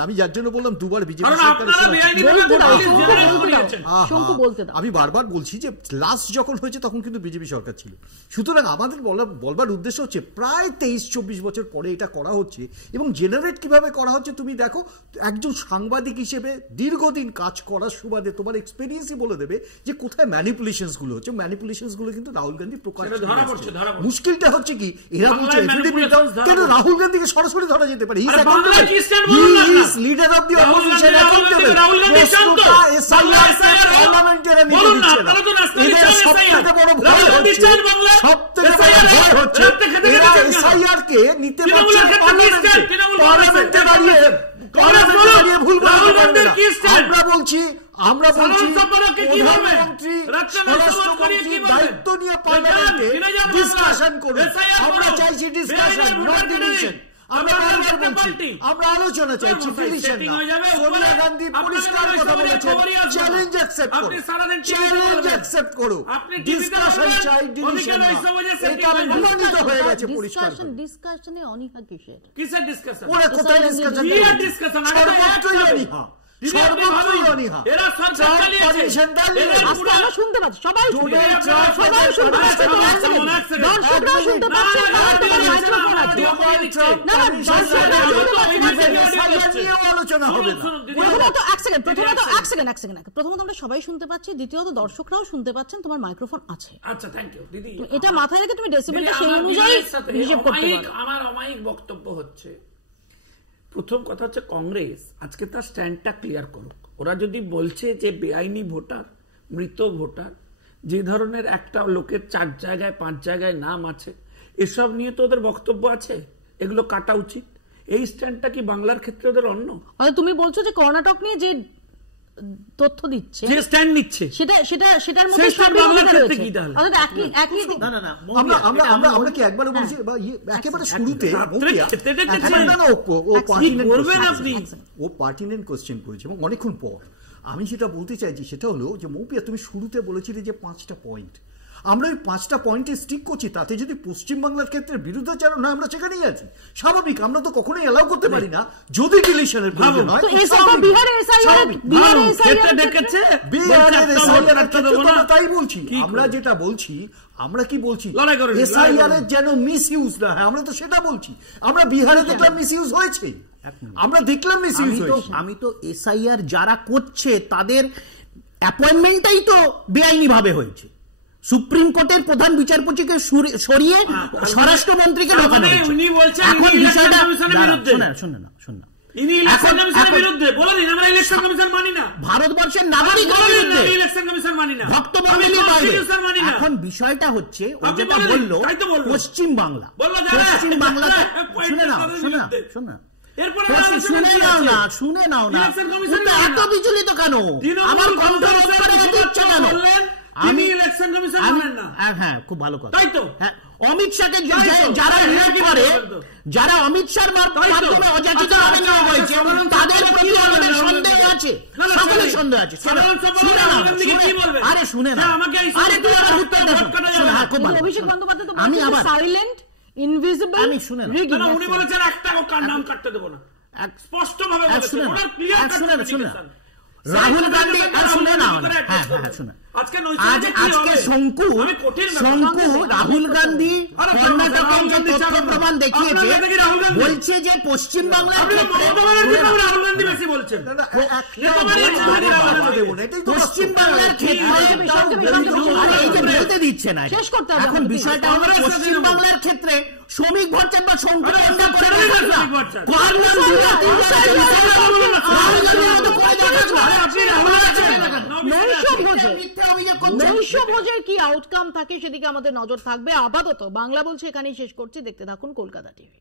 আমি যার জন্য বললাম 2 বার বিজেপি আমি বারবার বলছি যে লাস্ট যখন হয়েছে তখন কিন্তু বিজেপি সরকার ছিল। সুতরাং আমাদের বলবার বলার উদ্দেশ্য হচ্ছে প্রায় 23-24 বছর পরে এটা করা হচ্ছে এবং জেনারেট কিভাবে করা হচ্ছে তুমি দেখো। একজন সাংবাদিক হিসেবে দীর্ঘদিন কাজ করার সুবাদে তোমার এক্সপেরিয়েন্সই বলে দেবে যে কোথায় ম্যানিপুলেশনস গুলো হচ্ছে। ম্যানিপুলেশনস গুলো কিন্তু রাহুল গান্ধী প্রকাশ করছে। মুশকিলটা হচ্ছে কি এরা বলছে কেন রাহুল গান্ধীকে সরাসরি ধরা যেতে পারে, লিডার অফ দি অপোজিশন, পার্লামেন্টেরা নিতে দিচ্ছে না। এদের সবথেকে বড় ভয় হচ্ছে এরা এসআইআর কে নিতে পারছে পার্লামেন্টে দাঁড়িয়ে ভুল করতে পারবে না। আমরা বলছি প্রধানমন্ত্রী স্বরাষ্ট্রমন্ত্রী দায়িত্ব নিয়ে পার্লামেন্টে ডিসকাশন করুন। আমরা চাইছি ডিসকাশন, নট ডিভিশন। আমরা বারবার বলছি আমরা আলোচনা চাইছি, ডিভিশন না। সোনিয়া গান্ধী পরিষ্কার কথা বলেছেন, চ্যালেঞ্জ অ্যাকসেপ্ট করো, চ্যালেঞ্জ অ্যাকসেপ্ট করো, ডিসকাশন চাই, ডিভিশন না। এটা প্রমাণিত হয়ে গেছে পরিষ্কার। ডিসকাশনে অনীহা কিসের ডিসকাশন? ওরা কোথায় ডিসকাশন করে? সর্বত্রই অনীহা, সর্বত্রই অনীহা। এরা সরকার পারমিশন দেন। আজকে আমরা শুনতে পাচ্ছি, সবাই শুনতে পাচ্ছে, দর্শকরাও শুনতে পাচ্ছে, মাইক্রোফোন আছে। আলোচনা হবে না। প্রথমত আমরা সবাই শুনতে পাচ্ছি, দ্বিতীয়ত দর্শকরাও শুনতে পাচ্ছেন, তোমার মাইক্রোফোন আছে। আচ্ছা, থ্যাংক ইউ দিদি। এটা মাথায় রেখে তুমি ডেসিবেলটা সেই অনুযায়ী হিসাব করতে পারো। আমার অমায়িক বক্তব্য হচ্ছে, প্রথম কথা হচ্ছে কংগ্রেস আজকে তার স্ট্যান্ডটা ক্লিয়ার করুক। ওরা যদি বলছে যে বেআইনি ভোটার, মৃত ভোটার, যে ধরনের একটা লোকের 4 জায়গায় 5 জায়গায় নাম আছে, এসব নিয়ে তো ওদের বক্তব্য আছে, এগুলো কাটা উচিত। এই স্ট্যান্ডটা কি বাংলার ক্ষেত্রে ওদের অন্য? তুমি বলছো যে কর্ণাটক নিয়ে যে তথ্য দিচ্ছে, যে স্ট্যান্ড নিচ্ছে, সেটার মধ্যে সব বাংলার ক্ষেত্রে কি তাহলে? আমরা কি একবার বলেছি একেবারে শুরুতে ও পার্টিনেন্ট কোশ্চেন করেছে এবং অনেকক্ষণ পর আমি যেটা বলতে চাইছি সেটা হলো যে মৌপিয়া তুমি শুরুতে বলেছিলে যে 5টা পয়েন্ট, আমরা ওই 5টা পয়েন্টে স্টিক করছি। তাতে যদি পশ্চিমবাংলার ক্ষেত্রে বিরুদ্ধাচরণ হয় আমরা সেখানেই আছি, স্বাভাবিক। আমরা তো কখনোই এলাও করতে পারি না যদি ডিলিশনের প্রয়োজন হয়। তাই বলছি, আমরা যেটা বলছি, আমরা কি বলছি এসআইআর এর যেন মিস ইউজ না হয়, আমরা তো সেটা বলছি। আমরা বিহারে দেখলাম মিস ইউজ হয়েছে, আমরা দেখলাম মিস ইউজ হয়েছে। আমি তো এসআইআর যারা করছে তাদের অ্যাপয়েন্টমেন্টটাই তো বেআইনি ভাবে হয়েছে। সুপ্রিম কোর্টের প্রধান বিচারপতিকে সরিয়ে স্বরাষ্ট্রমন্ত্রীকে ঢোকানো হয়েছে। এখন বিষয়টা ভারতবর্ষের নাগরিকের বিরুদ্ধে, ভক্তমন্ডলীর বাইরে। এখন বিষয়টা হচ্ছে ও যেটা বললো পশ্চিমবাংলা, শুনে নাও না, এত বিচলিত কেন? আমার কণ্ঠ রোধ করে ইচ্ছা কেন? আমি ইলেকশন কমিশন মানেন না। হ্যাঁ, খুব ভালো কথা। তাই তো অমিত শাহকে যারা নিয়োগ করে, যারা অমিত শাহর মাধ্যমে অযাচিত নিয়োগ হয়েছে, তাদের প্রতি আমাদের সন্দেহ আছে, সকলের সন্দেহ আছে। আরে শুনে না, আরে তুই আমার উত্তর দেখ। খুব ভালো। অভিষেক বন্দ্যোপাধ্যায় তো আমি আবার সাইলেন্ট ইনভিজিবল, আমি শুনে না, উনি বলেছেন একটা ওর নাম কাটতে দেব না, স্পষ্ট ভাবে বলেছেন। ওটা ক্লিয়ার শুনে না রাহুল গান্ধী, শুনে না, হ্যাঁ শুনে আজকে শঙ্কু রাহুল গান্ধী কর্ণাটকের যে তথ্য প্রমাণ দেখিয়েছে, বলছে যে পশ্চিমবাংলার পশ্চিমবাংলার ক্ষেত্রে এই যে বলতে দিচ্ছে না। এখন বিষয়টা হলো পশ্চিমবাংলার ক্ষেত্রে শ্রমিক ভরছেন বা শঙ্কু নৈশভোজের কি আউটকাম থাকে সেদিকে আমাদের নজর থাকবে। আপাতত বাংলা বলছে এখানেই শেষ করছি। দেখতে থাকুন কলকাতা টিভি।